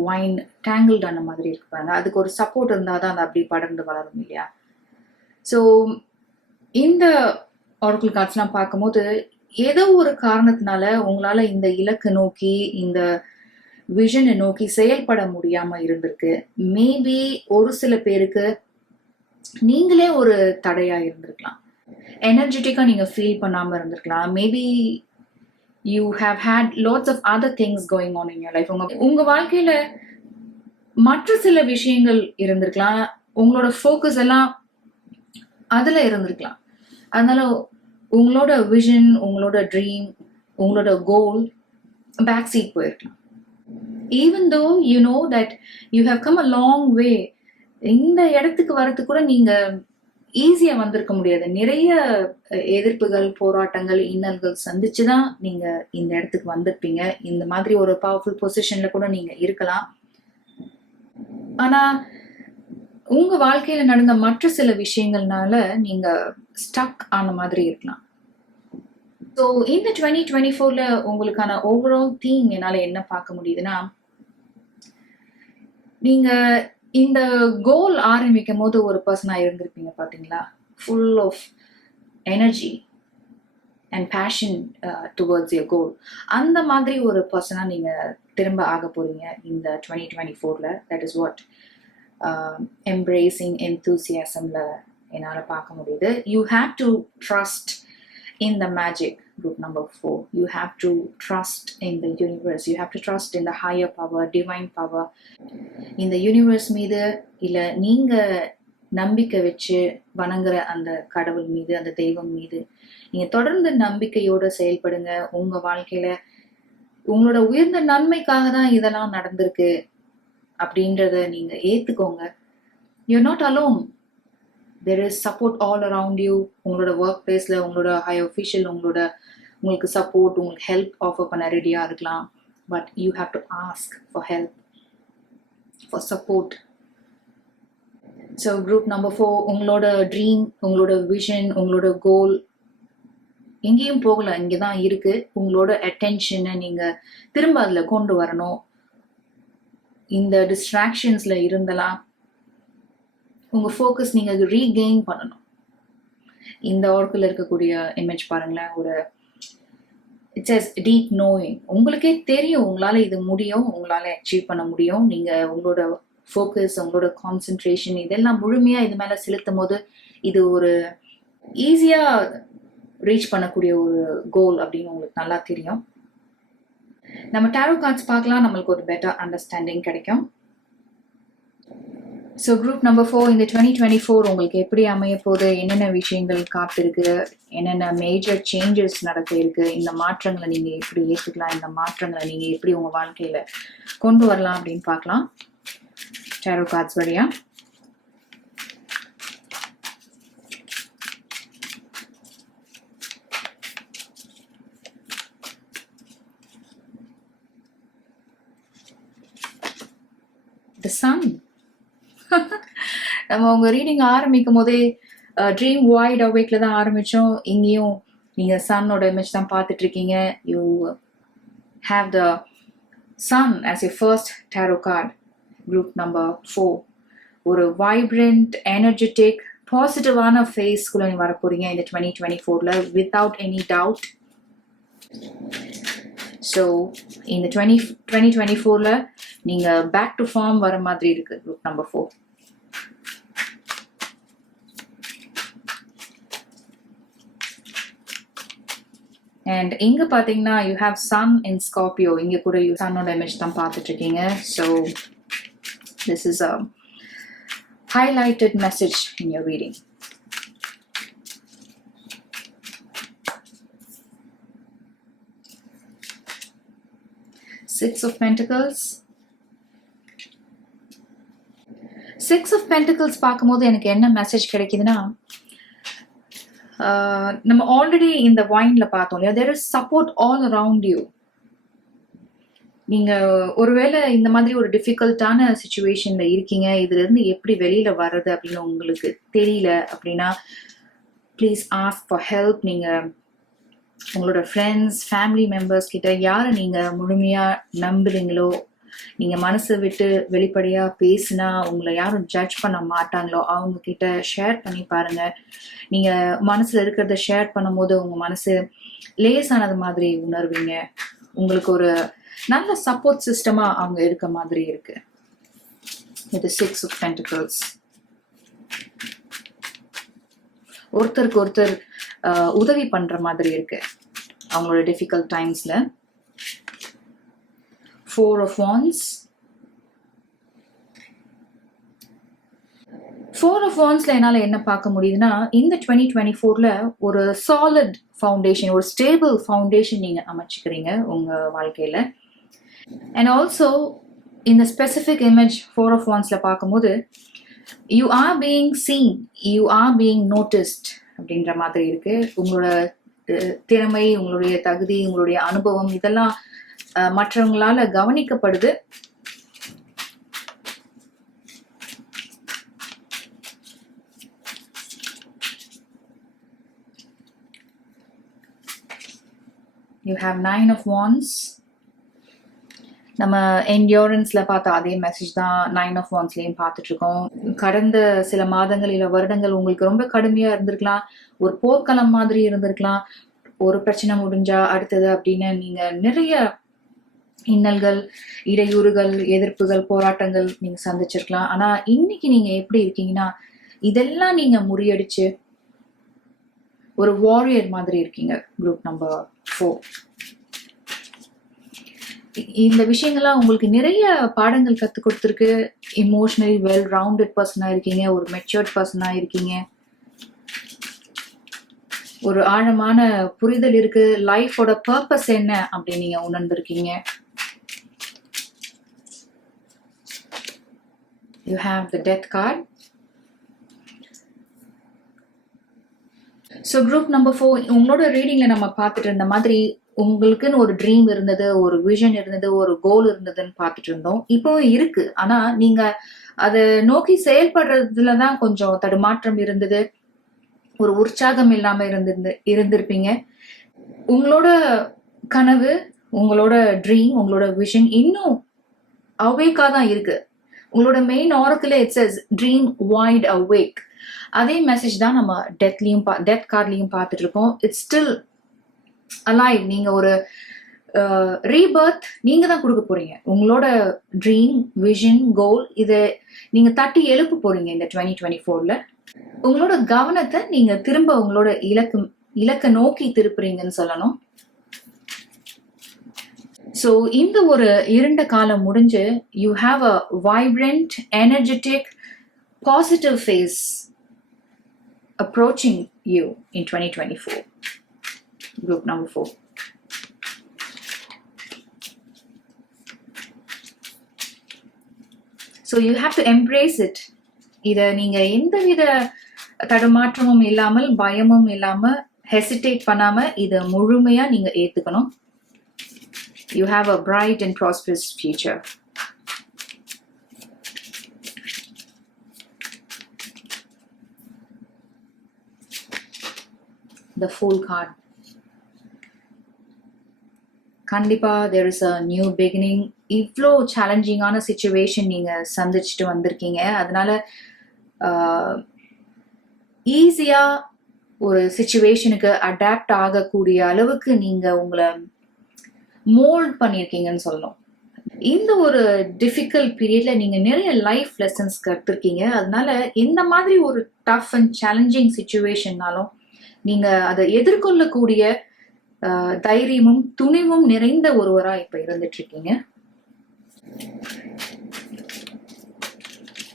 வைன் டேங்கிள்ட் ஆன மாதிரி இருக்கு பாருங்க, அதுக்கு ஒரு சப்போர்ட் இருந்தாதான் அது அப்படி படர்ந்து வளரும் இல்லையா. ஸோ இந்த ஆரக்கிள் கார்ட்ஸ்லாம் பார்க்கும்போது ஏதோ ஒரு காரணத்தினால உங்களால இந்த இலக்கு நோக்கி, இந்த விஷனை நோக்கி செயல்பட முடியாம இருந்திருக்கு. மேபி ஒரு சில பேருக்கு நீங்களே ஒரு தடையா இருந்திருக்கலாம். எனர்ஜெட்டிக்கா நீங்க ஃபீல் பண்ணாம இருந்திருக்கலாம். Maybe you have had lots of other things going on in your life. உங்க வாழ்க்கையில மற்ற சில விஷயங்கள் இருந்திருக்கலாம். உங்களோட ஃபோக்கஸ் எல்லாம் அதுல இருந்திருக்கலாம். அதனால உங்களோட விஷன், உங்களோட ட்ரீம், உங்களோட கோல் பேக் சீட் போயிருக்கலாம். Even though you know that you have come a long way. இந்த இடத்துக்கு வரத்துக்கு கூட நீங்க ஈஸியா வந்திருக்க முடியாது. நிறைய எதிர்ப்புகள், போராட்டங்கள், இன்னல்கள் சந்திச்சுதான் நீங்க இந்த இடத்துக்கு வந்திருப்பீங்க. இந்த மாதிரி ஒரு பவர்ஃபுல் பொசிஷன்ல கூட நீங்க இருக்கலாம். ஆனா உங்க வாழ்க்கையில நடந்த மற்ற சில விஷயங்கள்னால நீங்க ஸ்டக் ஆன மாதிரி இருக்கலாம். ஸோ இந்த 2024ல உங்களுக்கான ஓவரால் தீம் என்னால என்ன பார்க்க முடியுதுன்னா, நீங்க இந்த கோல் ஆரம்பிக்கும் போது ஒரு பர்சனா இருந்திருப்பீங்க பாத்தீங்களா, full of energy and passion towards your goal. அந்த மாதிரி ஒரு பர்சனா நீங்க திரும்ப ஆக போறீங்க இந்த 2024ல. தட் இஸ் வாட் embracing enthusiasmல என்னால பார்க்க முடியுது. You have to trust in the magic. Group number 4, you have to trust in the universe. You have to trust in the higher power, divine power. இந்த யூனிவர்ஸ் மீது, இல்ல நீங்க நம்பிக்கை வச்சு வணங்குற அந்த கடவுள் மீது, அந்த தெய்வம் மீது நீங்க தொடர்ந்து நம்பிக்கையோட செயல்படுங்க. உங்க வாழ்க்கையில உங்களோட உயர்ந்த நன்மைக்காக தான் இதெல்லாம் நடந்திருக்கு அப்படின்றத நீங்க ஏத்துக்கோங்க. You're not alone. There is support all around you. உங்களோட ஒர்க் பிளேஸ்ல உங்களோட ஹை அஃபிஷியல் உங்களுக்கு சப்போர்ட், உங்களுக்கு ஹெல்ப் ஆஃபர் பண்ண ரெடியா இருக்கலாம். But you have to ask for help, for support. So group number 4, உங்களோட ட்ரீம், உங்களோட விஷன், உங்களோட கோல் எங்கேயும் போகல, இங்கே தான் இருக்கு. உங்களோட அட்டென்ஷனை நீங்கள் திரும்ப அதில் கொண்டு வரணும். இந்த டிஸ்ட்ராக்ஷன்ஸில் இருந்தலாம் உங்கள் ஃபோக்கஸ் நீங்கள் ரீகெயின் பண்ணணும். இந்த ஆர்க்கில் இருக்கக்கூடிய இமேஜ் பாருங்களேன், ஒரு இட்ஸ் எஸ் டீப் நோயிங். உங்களுக்கே தெரியும் உங்களால் இது முடியும், உங்களால் அச்சீவ் பண்ண முடியும். நீங்கள் உங்களோட ஃபோக்கஸ், உங்களோட கான்சென்ட்ரேஷன் இதெல்லாம் முழுமையாக இது மேலே செலுத்தும் போது இது ஒரு ஈஸியாக ரீச் பண்ணக்கூடிய ஒரு கோல் அப்படின்னு உங்களுக்கு நல்லா தெரியும். நம்ம டாரோ கார்ட்ஸ் பார்க்கலாம், நம்மளுக்கு ஒரு பெட்டர் அண்டர்ஸ்டாண்டிங் கிடைக்கும். ஸோ குரூப் நம்பர் 4, இந்த 2024 உங்களுக்கு எப்படி அமைய போகுது, என்னென்ன விஷயங்கள் காத்திருக்கு, என்னென்ன மேஜர் சேஞ்சஸ் நடக்க இருக்கு, இந்த மாற்றங்களை நீங்கள் எப்படி ஏற்றுக்கலாம், இந்த மாற்றங்களை நீங்கள் எப்படி உங்கள் வாழ்க்கையில் கொண்டு வரலாம் அப்படின்னு பார்க்கலாம் டாரோ கார்ட்ஸ் வழியா. The sun. நம்ம உங்க ரீடிங் ஆரம்பிக்கும் போதே ட்ரீம் வைட் அவேக்ல தான் ஆரம்பிச்சோம். இங்கேயும் நீங்க சன்னோட இமேஜ் தான் பார்த்துட்டு இருக்கீங்க. You have the sun as your first tarot card. Group number 4, ஒரு வைப்ரண்ட், எனர்ஜெட்டிக், பாசிட்டிவான ஃபேஸ்க்குள்ள நீ வர போறீங்க இந்த 2024ல வித்தவுட் எனி டவுட். ஸோ இந்த 2024ல நீங்க பேக் டு ஃபார்ம் வர மாதிரி இருக்கு குரூப் நம்பர் 4. அண்ட் இங்க பாத்தீங்கன்னா you have sun in Scorpio. இங்க கூட யூ சன்னோட இமேஜ் தான் பார்த்துட்டு இருக்கீங்க. So this is a highlighted message in your reading. Six of Pentacles. Six of Pentacles பார்க்கும்போது எனக்கு என்ன மெசேஜ் கிடைக்குதுன்னா, நம்ம ஆல்ரெடி இந்த வைன்ல பார்த்தோம் இல்லையா, there is support all around you. நீங்க ஒருவேளை இந்த மாதிரி ஒரு டிஃபிகல்ட்டான சுச்சுவேஷன்ல இருக்கீங்க, இதுல இருந்து எப்படி வெளியில வர்றது அப்படின்னு உங்களுக்கு தெரியல அப்படின்னா ப்ளீஸ் ஆஸ்க் ஃபார் ஹெல்ப். நீங்க உங்களோட ஃப்ரெண்ட்ஸ், ஃபேமிலி மெம்பர்ஸ் கிட்ட யாரை நீங்கள் முழுமையாக நம்புறீங்களோ, நீங்கள் மனசை விட்டு வெளிப்படையாக பேசினா உங்களை யாரும் ஜட்ஜ் பண்ண மாட்டாங்களோ அவங்க கிட்ட ஷேர் பண்ணி பாருங்கள். நீங்கள் மனசில் இருக்கிறத ஷேர் பண்ணும் போது உங்கள் மனசு லேசானது மாதிரி உணர்வீங்க. உங்களுக்கு ஒரு நல்ல சப்போர்ட் சிஸ்டமாக அவங்க இருக்க மாதிரி இருக்கு. இது 6 of Pentacles. ஒருத்தருக்கு ஒருத்தர் உதவி பண்ற மாதிரி இருக்கு அவங்களோட டிஃபிகல்ட் டைம்ஸ்ல. 4 of Wands. 4 of Wandsல என்னால என்ன பார்க்க முடியுதுன்னா, இந்த 2024ல ஒரு சாலிட் ஃபவுண்டேஷன், ஒரு ஸ்டேபிள் ஃபவுண்டேஷன் நீங்க அமைச்சுக்கிறீங்க உங்க வாழ்க்கையில. அண்ட் ஆல்சோ இந்த ஸ்பெசிஃபிக் இமேஜ் 4 of Wandsல பார்க்கும்போது you are being scene, you are being noticed அப்படின்ற மாதிரி இருக்கு. உங்களோட திறமை, உங்களுடைய தகுதி, உங்களுடைய அனுபவம் இதெல்லாம் மற்றவங்களால கவனிக்கப்படுது. You have 9 of Wands. நம்ம என்டியூரன்ஸ்ல பார்த்த அதே மெசேஜ் தான் 9 of Wandsலயும் பார்த்துட்டு இருக்கோம். கடந்த சில மாதங்கள் இல்ல வருடங்கள் உங்களுக்கு ரொம்ப கடுமையா இருந்திருக்கலாம், ஒரு போர்க்களம் மாதிரி இருந்திருக்கலாம். ஒரு பிரச்சனை முடிஞ்சா அடுத்தது அப்படின்னு நீங்க நிறைய இன்னல்கள், இடையூறுகள், எதிர்ப்புகள், போராட்டங்கள் நீங்க சந்திச்சிருக்கலாம். ஆனா இன்னைக்கு நீங்க எப்படி இருக்கீங்கன்னா, இதெல்லாம் நீங்க முறியடிச்சு ஒரு வாரியர் மாதிரி இருக்கீங்க. Group number 4. இந்த விஷயங்கள்லாம் உங்களுக்கு நிறைய பாடங்கள் கற்றுக் கொடுத்துருக்கு. இமோஷனலி வெல் ரவுண்டட் பர்சனா இருக்கீங்க, ஒரு மெச்சூர்ட் பர்சனா இருக்கீங்க, ஒரு ஆழமான புரிதல் இருக்கு. லைஃபோட பர்பஸ் என்ன அப்படின்னு நீங்க உணர்ந்திருக்கீங்க. You have the Death card. So group number 4 உங்களோட ரீடிங்ல நம்ம பார்த்துட்டு இருந்த மாதிரி உங்களுக்குன்னு ஒரு ட்ரீம் இருந்தது, ஒரு விஷன் இருந்தது, ஒரு கோல் இருந்ததுன்னு பார்த்துட்டு இருந்தோம். இப்பவும் இருக்கு. ஆனா நீங்க அத நோக்கி செயல்படுறதுலதான் கொஞ்சம் தடுமாற்றம் இருந்தது. ஒரு உற்சாகம் இல்லாம இருந்திருப்பீங்க. உங்களோட கனவு, உங்களோட ட்ரீம், உங்களோட விஷன் இன்னும் அவேக்கா தான் இருக்கு. உங்களோட மெயின் ஆரத்துல it says dream wide awake. அதே மெசேஜ் தான் நம்ம டெத் கார்ட்லயும் பார்த்துட்டு இருக்கோம். It's still alive. நீங்க ஒரு ரீபர்த் நீங்க தான் கொடுக்க போறீங்க. உங்களோட ட்ரீம், விஷன், கோல் இதை நீங்க தட்டி எழுப்ப போறீங்க இந்த 2024ல. உங்களோட கவனத்தை நீங்க திரும்ப உங்களோட இலக்க நோக்கி திருப்புறீங்கன்னு சொல்லணும். ஸோ இந்த ஒரு இருண்ட காலம் முடிஞ்சு you have a vibrant, energetic, positive phase approaching you in 2024. Group number 4. So you have to embrace it. இத நீங்க எந்தவித தடுமாற்றமும் இல்லாமல், பயமும் இல்லாம, ஹெசிடேட் பண்ணாம இத முழுமையா நீங்க ஏத்துக்கணும். You have a bright and prosperous future. The Fool card. கண்டிப்பா there is a new beginning. இவ்வளோ சேலஞ்சிங்கான சிச்சுவேஷன் நீங்க சந்திச்சுட்டு வந்திருக்கீங்க. அதனால ஈஸியா ஒரு சிச்சுவேஷனுக்கு அடாப்ட் ஆகக்கூடிய அளவுக்கு நீங்க உங்களை மோல்ட் பண்ணியிருக்கீங்கன்னு சொல்லணும். இந்த ஒரு டிஃபிகல்ட் பீரியட்ல நீங்க நிறைய லைஃப் லெசன்ஸ் கற்றுருக்கீங்க. அதனால எந்த மாதிரி ஒரு டஃப் அண்ட் சேலஞ்சிங் சிச்சுவேஷன்னாலும் நீங்க அதை எதிர்கொள்ளக்கூடிய தைரியமும் துணிவும் நிறைந்த ஒருவரா இப்ப இருந்துட்டு இருக்கீங்க.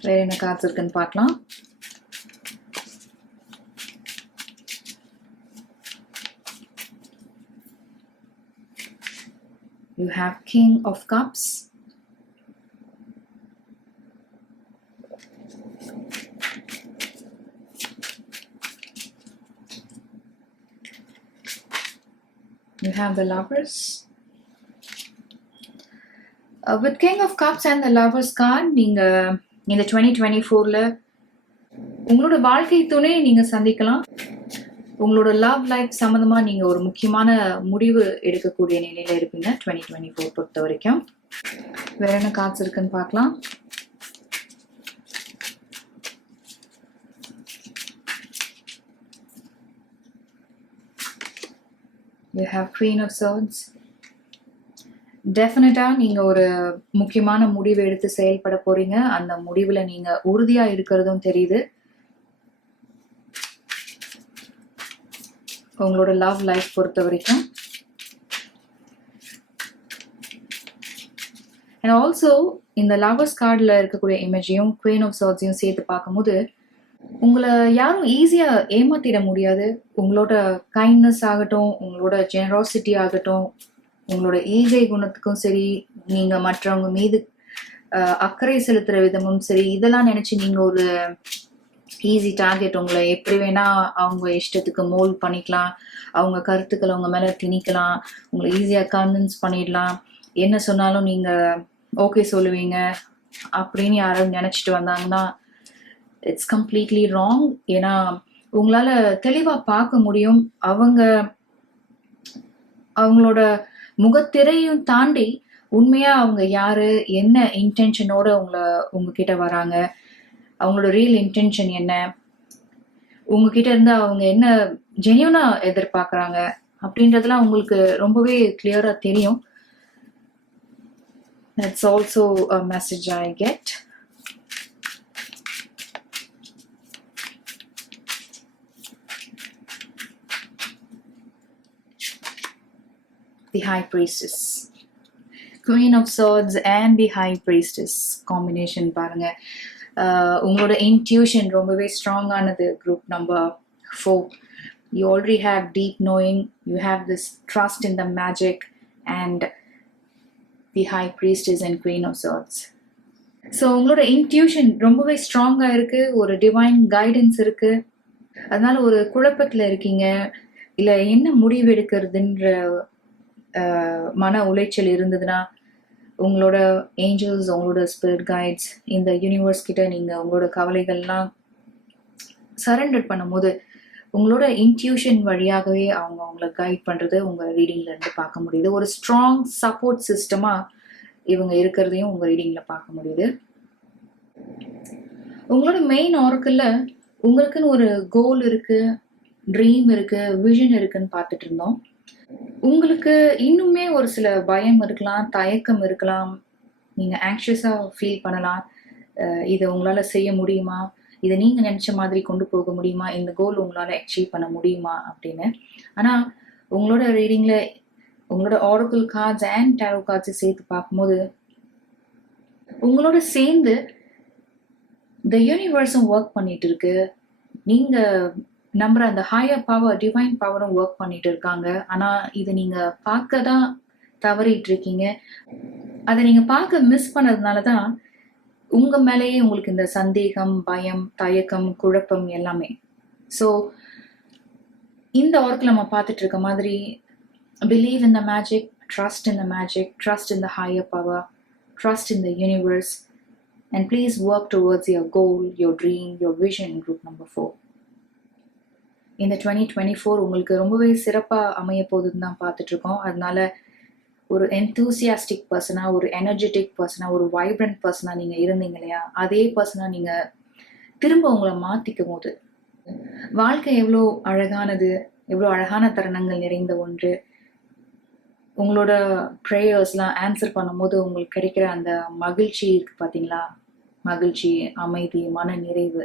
வேற என்ன கார்ட்ஸ் இருக்குன்னு பார்க்கலாம். You have King of Cups. You have the Lovers. With King of Cups and the Lovers card, நீங்க இந்த 2024ல உங்களோட வாழ்க்கை துணையை நீங்க சந்திக்கலாம். உங்களோட லவ் லைஃப் சம்பந்தமா நீங்க ஒரு முக்கியமான முடிவு எடுக்கக்கூடிய நிலையில இருப்பீங்க 2024 பொறுத்த வரைக்கும். வேற என்ன கார்ட்ஸ் இருக்குன்னு பார்க்கலாம். You have Queen of Swords. டெஃபினட்டா நீங்க ஒரு முக்கியமான முடிவு எடுத்து செயல்பட போறீங்க. அந்த முடிவுல நீங்க உறுதியா இருக்கிறதும் தெரியுது. உங்களோட லவ் லைஃப் பொறுத்த வரைக்கும். அண்ட் ஆல்சோ இந்த லவர்ஸ் கார்டில் இருக்கக்கூடிய இமேஜையும் குவீன் ஆஃப் சார்ட்ஸையும் சேர்த்து பார்க்கும்போது உங்களை யாரும் ஈஸியா ஏமாத்திட முடியாது. உங்களோட கைண்ட்னஸ் ஆகட்டும், உங்களோட ஜெனராசிட்டி ஆகட்டும், உங்களோட ஈகை குணத்துக்கும் சரி, நீங்க மற்றவங்க மீது அக்கறை செலுத்துற விதமும் சரி, இதெல்லாம் நினைச்சு நீங்க ஒரு ஈஸி டார்கெட், உங்களை எப்படி வேணா அவங்க இஷ்டத்துக்கு மோல்ட் பண்ணிக்கலாம், அவங்க கருத்துக்களை உங்க மேல திணிக்கலாம், உங்களை ஈஸியா கன்வின்ஸ் பண்ணிடலாம், என்ன சொன்னாலும் நீங்க ஓகே சொல்லுவீங்க அப்படின்னு யாரும் நினைச்சிட்டு வந்தாங்கன்னா இட்ஸ் கம்ப்ளீட்லி ராங். ஏன்னா உங்களால தெளிவா பார்க்க முடியும் அவங்களோட முகத்திரையும் தாண்டி உண்மையா அவங்க யாரு, என்ன இன்டென்ஷனோட உங்ககிட்ட வராங்க, அவங்களோட ரியல் இன்டென்ஷன் என்ன, உங்ககிட்ட இருந்து அவங்க என்ன ஜென்யூனா எதிர்பார்க்கறாங்க அப்படின்றதெல்லாம் உங்களுக்கு ரொம்பவே கிளியரா தெரியும். That's also a message I get. The High Priestess. Queen of Swords and the High Priestess combination பாருங்க. உங்களோட இன்ட்யூஷன் ரொம்பவே ஸ்ட்ராங்கானது. Group number 4. You already have deep knowing. You have this trust in the magic and the High Priestess and Queen of Swords. So உங்களோட இன்ட்யூஷன் ரொம்பவே ஸ்ட்ராங்கா இருக்கு. ஒரு டிவைன் கைடன்ஸ் இருக்கு. அதனால ஒரு குழப்பத்துல இருக்கீங்க, இல்ல என்ன முடிவு எடுக்கிறதுன்ற மன உளைச்சல் இருந்ததுன்னா உங்களோட ஏஞ்சல்ஸ், உங்களோட ஸ்பிரிட் கைட்ஸ், இந்த யூனிவர்ஸ் கிட்ட நீங்கள் உங்களோட கவலைகள்லாம் சரண்டர் பண்ணும்போது உங்களோட இன்ட்யூஷன் வழியாகவே அவங்க உங்களை கைட் பண்ணுறது உங்கள் ரீடிங்கில் இருந்து பார்க்க முடியுது. ஒரு ஸ்ட்ராங் சப்போர்ட் சிஸ்டமாக இவங்க இருக்கிறதையும் உங்கள் ரீடிங்கில் பார்க்க முடியுது. உங்களோட மெயின் ஆர்க்கில் உங்களுக்குன்னு ஒரு கோல் இருக்குது, ட்ரீம் இருக்குது, விஷன் இருக்குன்னு பார்த்துட்டு இருந்தோம். உங்களுக்கு இன்னுமே ஒரு சில பயம் இருக்கலாம், தயக்கம் இருக்கலாம், நீங்கள் ஆங்ஷியஸாக ஃபீல் பண்ணலாம். இதை உங்களால் செய்ய முடியுமா, இதை நீங்கள் நினச்ச மாதிரி கொண்டு போக முடியுமா, இந்த கோல் உங்களால் அச்சீவ் பண்ண முடியுமா அப்படின்னு. ஆனால் உங்களோட ரீடிங்கில் உங்களோட ஆரக்கிள் கார்ட்ஸ் அண்ட் டேரோ கார்ட்ஸை சேர்த்து பார்க்கும்போது உங்களோட சேர்ந்து த யூனிவர்ஸும் ஒர்க் பண்ணிட்டு இருக்கு. நீங்கள் நம்புற அந்த ஹையர் பவர், டிவைன் பவரும் ஒர்க் பண்ணிட்டு இருக்காங்க. ஆனால் இதை நீங்கள் பார்க்க தான் தவறிட்டு இருக்கீங்க. அதை நீங்கள் பார்க்க மிஸ் பண்ணதுனால தான் உங்கள் மேலேயே உங்களுக்கு இந்த சந்தேகம், பயம், தயக்கம், குழப்பம் எல்லாமே. ஸோ இந்த ஆர்க்கில் நம்ம பார்த்துட்டு இருக்க மாதிரி believe in the magic, trust in the magic, trust in the higher power, trust in the universe, and please work towards your goal, your dream, your vision. Group number 4. இந்த 2024 உங்களுக்கு ரொம்பவே சிறப்பாக அமைய போகுதுன்னு தான் பார்த்துட்டு இருக்கோம். அதனால ஒரு என்தூசியாஸ்டிக் பர்சனாக, ஒரு எனர்ஜெட்டிக் பர்சனாக, ஒரு வைப்ரண்ட் பர்சனாக நீங்கள் இருந்தீங்க இல்லையா, அதே பர்சனாக நீங்கள் திரும்ப உங்களை மாற்றிக்கும் போது வாழ்க்கை எவ்வளோ அழகானது, எவ்வளோ அழகான தருணங்கள் நிறைந்த ஒன்று. உங்களோட ப்ரேயர்ஸ்லாம் ஆன்சர் பண்ணும்போது உங்களுக்கு கிடைக்கிற அந்த மகிழ்ச்சி இருக்குது பார்த்தீங்களா, மகிழ்ச்சி, அமைதி, மன நிறைவு,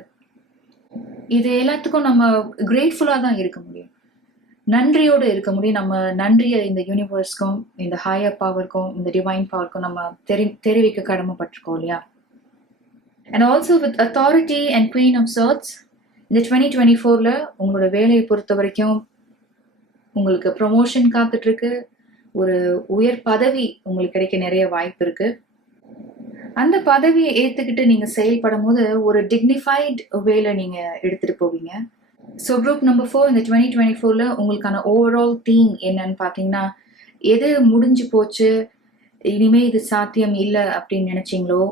இது எல்லாத்துக்கும் நம்ம கிரேட்ஃபுல்லாக தான் இருக்க முடியும், நன்றியோடு இருக்க முடியும். நம்ம நன்றியை இந்த யூனிவர்ஸ்க்கும், இந்த ஹையர் பவருக்கும், இந்த டிவைன் பவருக்கும் நம்ம தெரிவிக்க கடமைப்பட்டிருக்கோம் இல்லையா. And also with authority and queen of swords, இந்த 2024 உங்களோட வேலையை பொறுத்த வரைக்கும் உங்களுக்கு ப்ரொமோஷன் காத்துட்ருக்கு, ஒரு உயர் பதவி உங்களுக்கு கிடைக்க நிறைய வாய்ப்பு இருக்கு. அந்த பதவியை ஏற்றுக்கிட்டு நீங்கள் செயல்படும் போது ஒரு டிக்னிஃபைட் வேலை நீங்கள் எடுத்துகிட்டு போவீங்க. ஸோ குரூப் நம்பர் 4 இந்த 2024 உங்களுக்கான ஓவரால் தீம் என்னன்னு பார்த்தீங்கன்னா, எது முடிஞ்சு போச்சு, இனிமேல் இது சாத்தியம் இல்லை அப்படின்னு நினச்சிங்களோ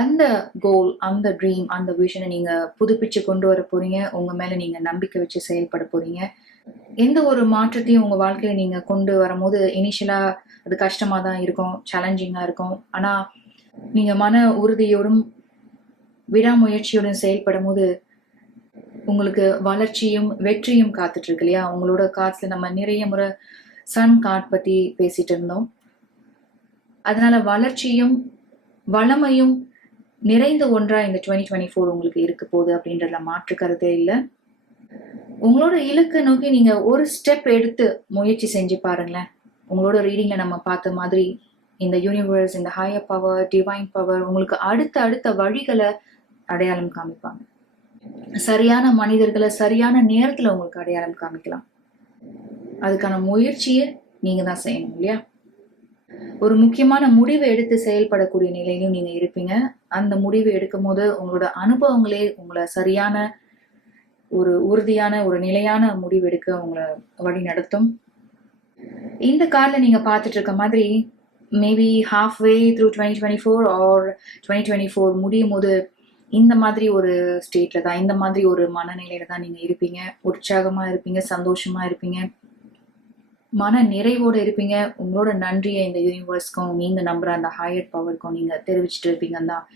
அந்த கோல், அந்த ட்ரீம், அந்த விஷனை நீங்கள் புதுப்பிச்சு கொண்டு வர போகிறீங்க. உங்கள் மேலே நீங்கள் நம்பிக்கை வச்சு செயல்பட போகிறீங்க. எந்த ஒரு மாற்றத்தையும் உங்கள் வாழ்க்கையில் நீங்கள் கொண்டு வரும்போது இனிஷியலாக அது கஷ்டமாக தான் இருக்கும், சேலஞ்சிங்காக இருக்கும். ஆனால் நீங்கள் மன உறுதியோடும் விடாமுயற்சியோடும் செயல்படும் போது உங்களுக்கு வளர்ச்சியும் வெற்றியும் காத்துட்ருக்கு இல்லையா. உங்களோட கார்ட்ஸில் நம்ம நிறைய முறை சன் கார்ட் பற்றி பேசிகிட்டு இருந்தோம். அதனால் வளர்ச்சியும் வளமையும் நிறைந்த ஒன்றாக இந்த 2024 உங்களுக்கு இருக்க போகுது அப்படின்றதுல மாற்று கருத்தே இல்லை. உங்களோட இலக்கை நோக்கி நீங்கள் ஒரு ஸ்டெப் எடுத்து முயற்சி செஞ்சு பாருங்களேன். உங்களோட ரீடிங்கில் நம்ம பார்த்த மாதிரி இந்த யூனிவர்ஸ், இந்த ஹையர் பவர், டிவைன் பவர் உங்களுக்கு அடுத்த வழிகளை அடையாளம் காமிப்பாங்க. சரியான மனிதர்களை சரியான நேரத்தில் உங்களுக்கு அடையாளம் காமிக்கலாம். அதுக்கான முயற்சியை நீங்கள் தான் செய்யணும் இல்லையா. ஒரு முக்கியமான முடிவை எடுத்து செயல்படக்கூடிய நிலையிலும் நீங்கள் இருப்பீங்க. அந்த முடிவை எடுக்கும் போது உங்களோட அனுபவங்களே உங்களை சரியான ஒரு உறுதியான ஒரு நிலையான முடிவு எடுக்க உங்களை வழி நடத்தும். இந்த கார்டில் நீங்கள் பார்த்துட்டு இருக்க மாதிரி மேபி ஹாஃப்வே த்ரூ 2024 ஆர் 2024 முடியும் போது இந்த மாதிரி ஒரு ஸ்டேட்டில் தான், இந்த மாதிரி ஒரு மனநிலையில தான் நீங்கள் இருப்பீங்க. உற்சாகமாக இருப்பீங்க, சந்தோஷமாக இருப்பீங்க, மன நிறைவோடு இருப்பீங்க. உங்களோட நன்றியை இந்த யூனிவர்ஸ்க்கும் நீங்கள் நம்புகிற அந்த ஹையர் பவருக்கும் நீங்கள் தெரிவிச்சுட்டு இருப்பீங்கன்னு தான்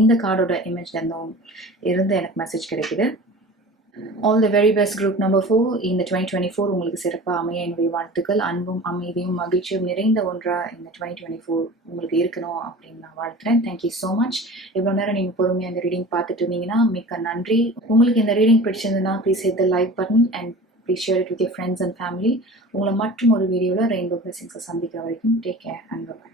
இந்த கார்டோட இமேஜ்லேருந்தும் இருந்து எனக்கு மெசேஜ் கிடைக்குது. All the very best group number 4. இந்த 2024 உங்களுக்கு சிறப்பாக அமைய என்னுடைய வாழ்த்துக்கள். அன்பும் அமைதியும் மகிழ்ச்சியும் நிறைந்த ஒன்றாக இந்த 2024 உங்களுக்கு இருக்கணும் அப்படின்னு நான் வாழ்த்துறேன். Thank you so much. இவ்வளோ நேரம் நீங்கள் பொறுமையாக இந்த ரீடிங் பார்த்துட்டு இருந்தீங்கன்னா மிக்க நன்றி. உங்களுக்கு இந்த ரீடிங் பிடிச்சிருந்ததுன்னா please hit the like button and please share it with your friends and family. உங்களை மற்றும் ஒரு வீடியோவில் ரெயின்போ பிளெஸிங்ஸை சந்திக்கிற வரைக்கும் டேக் கேர் அண்ட் பை.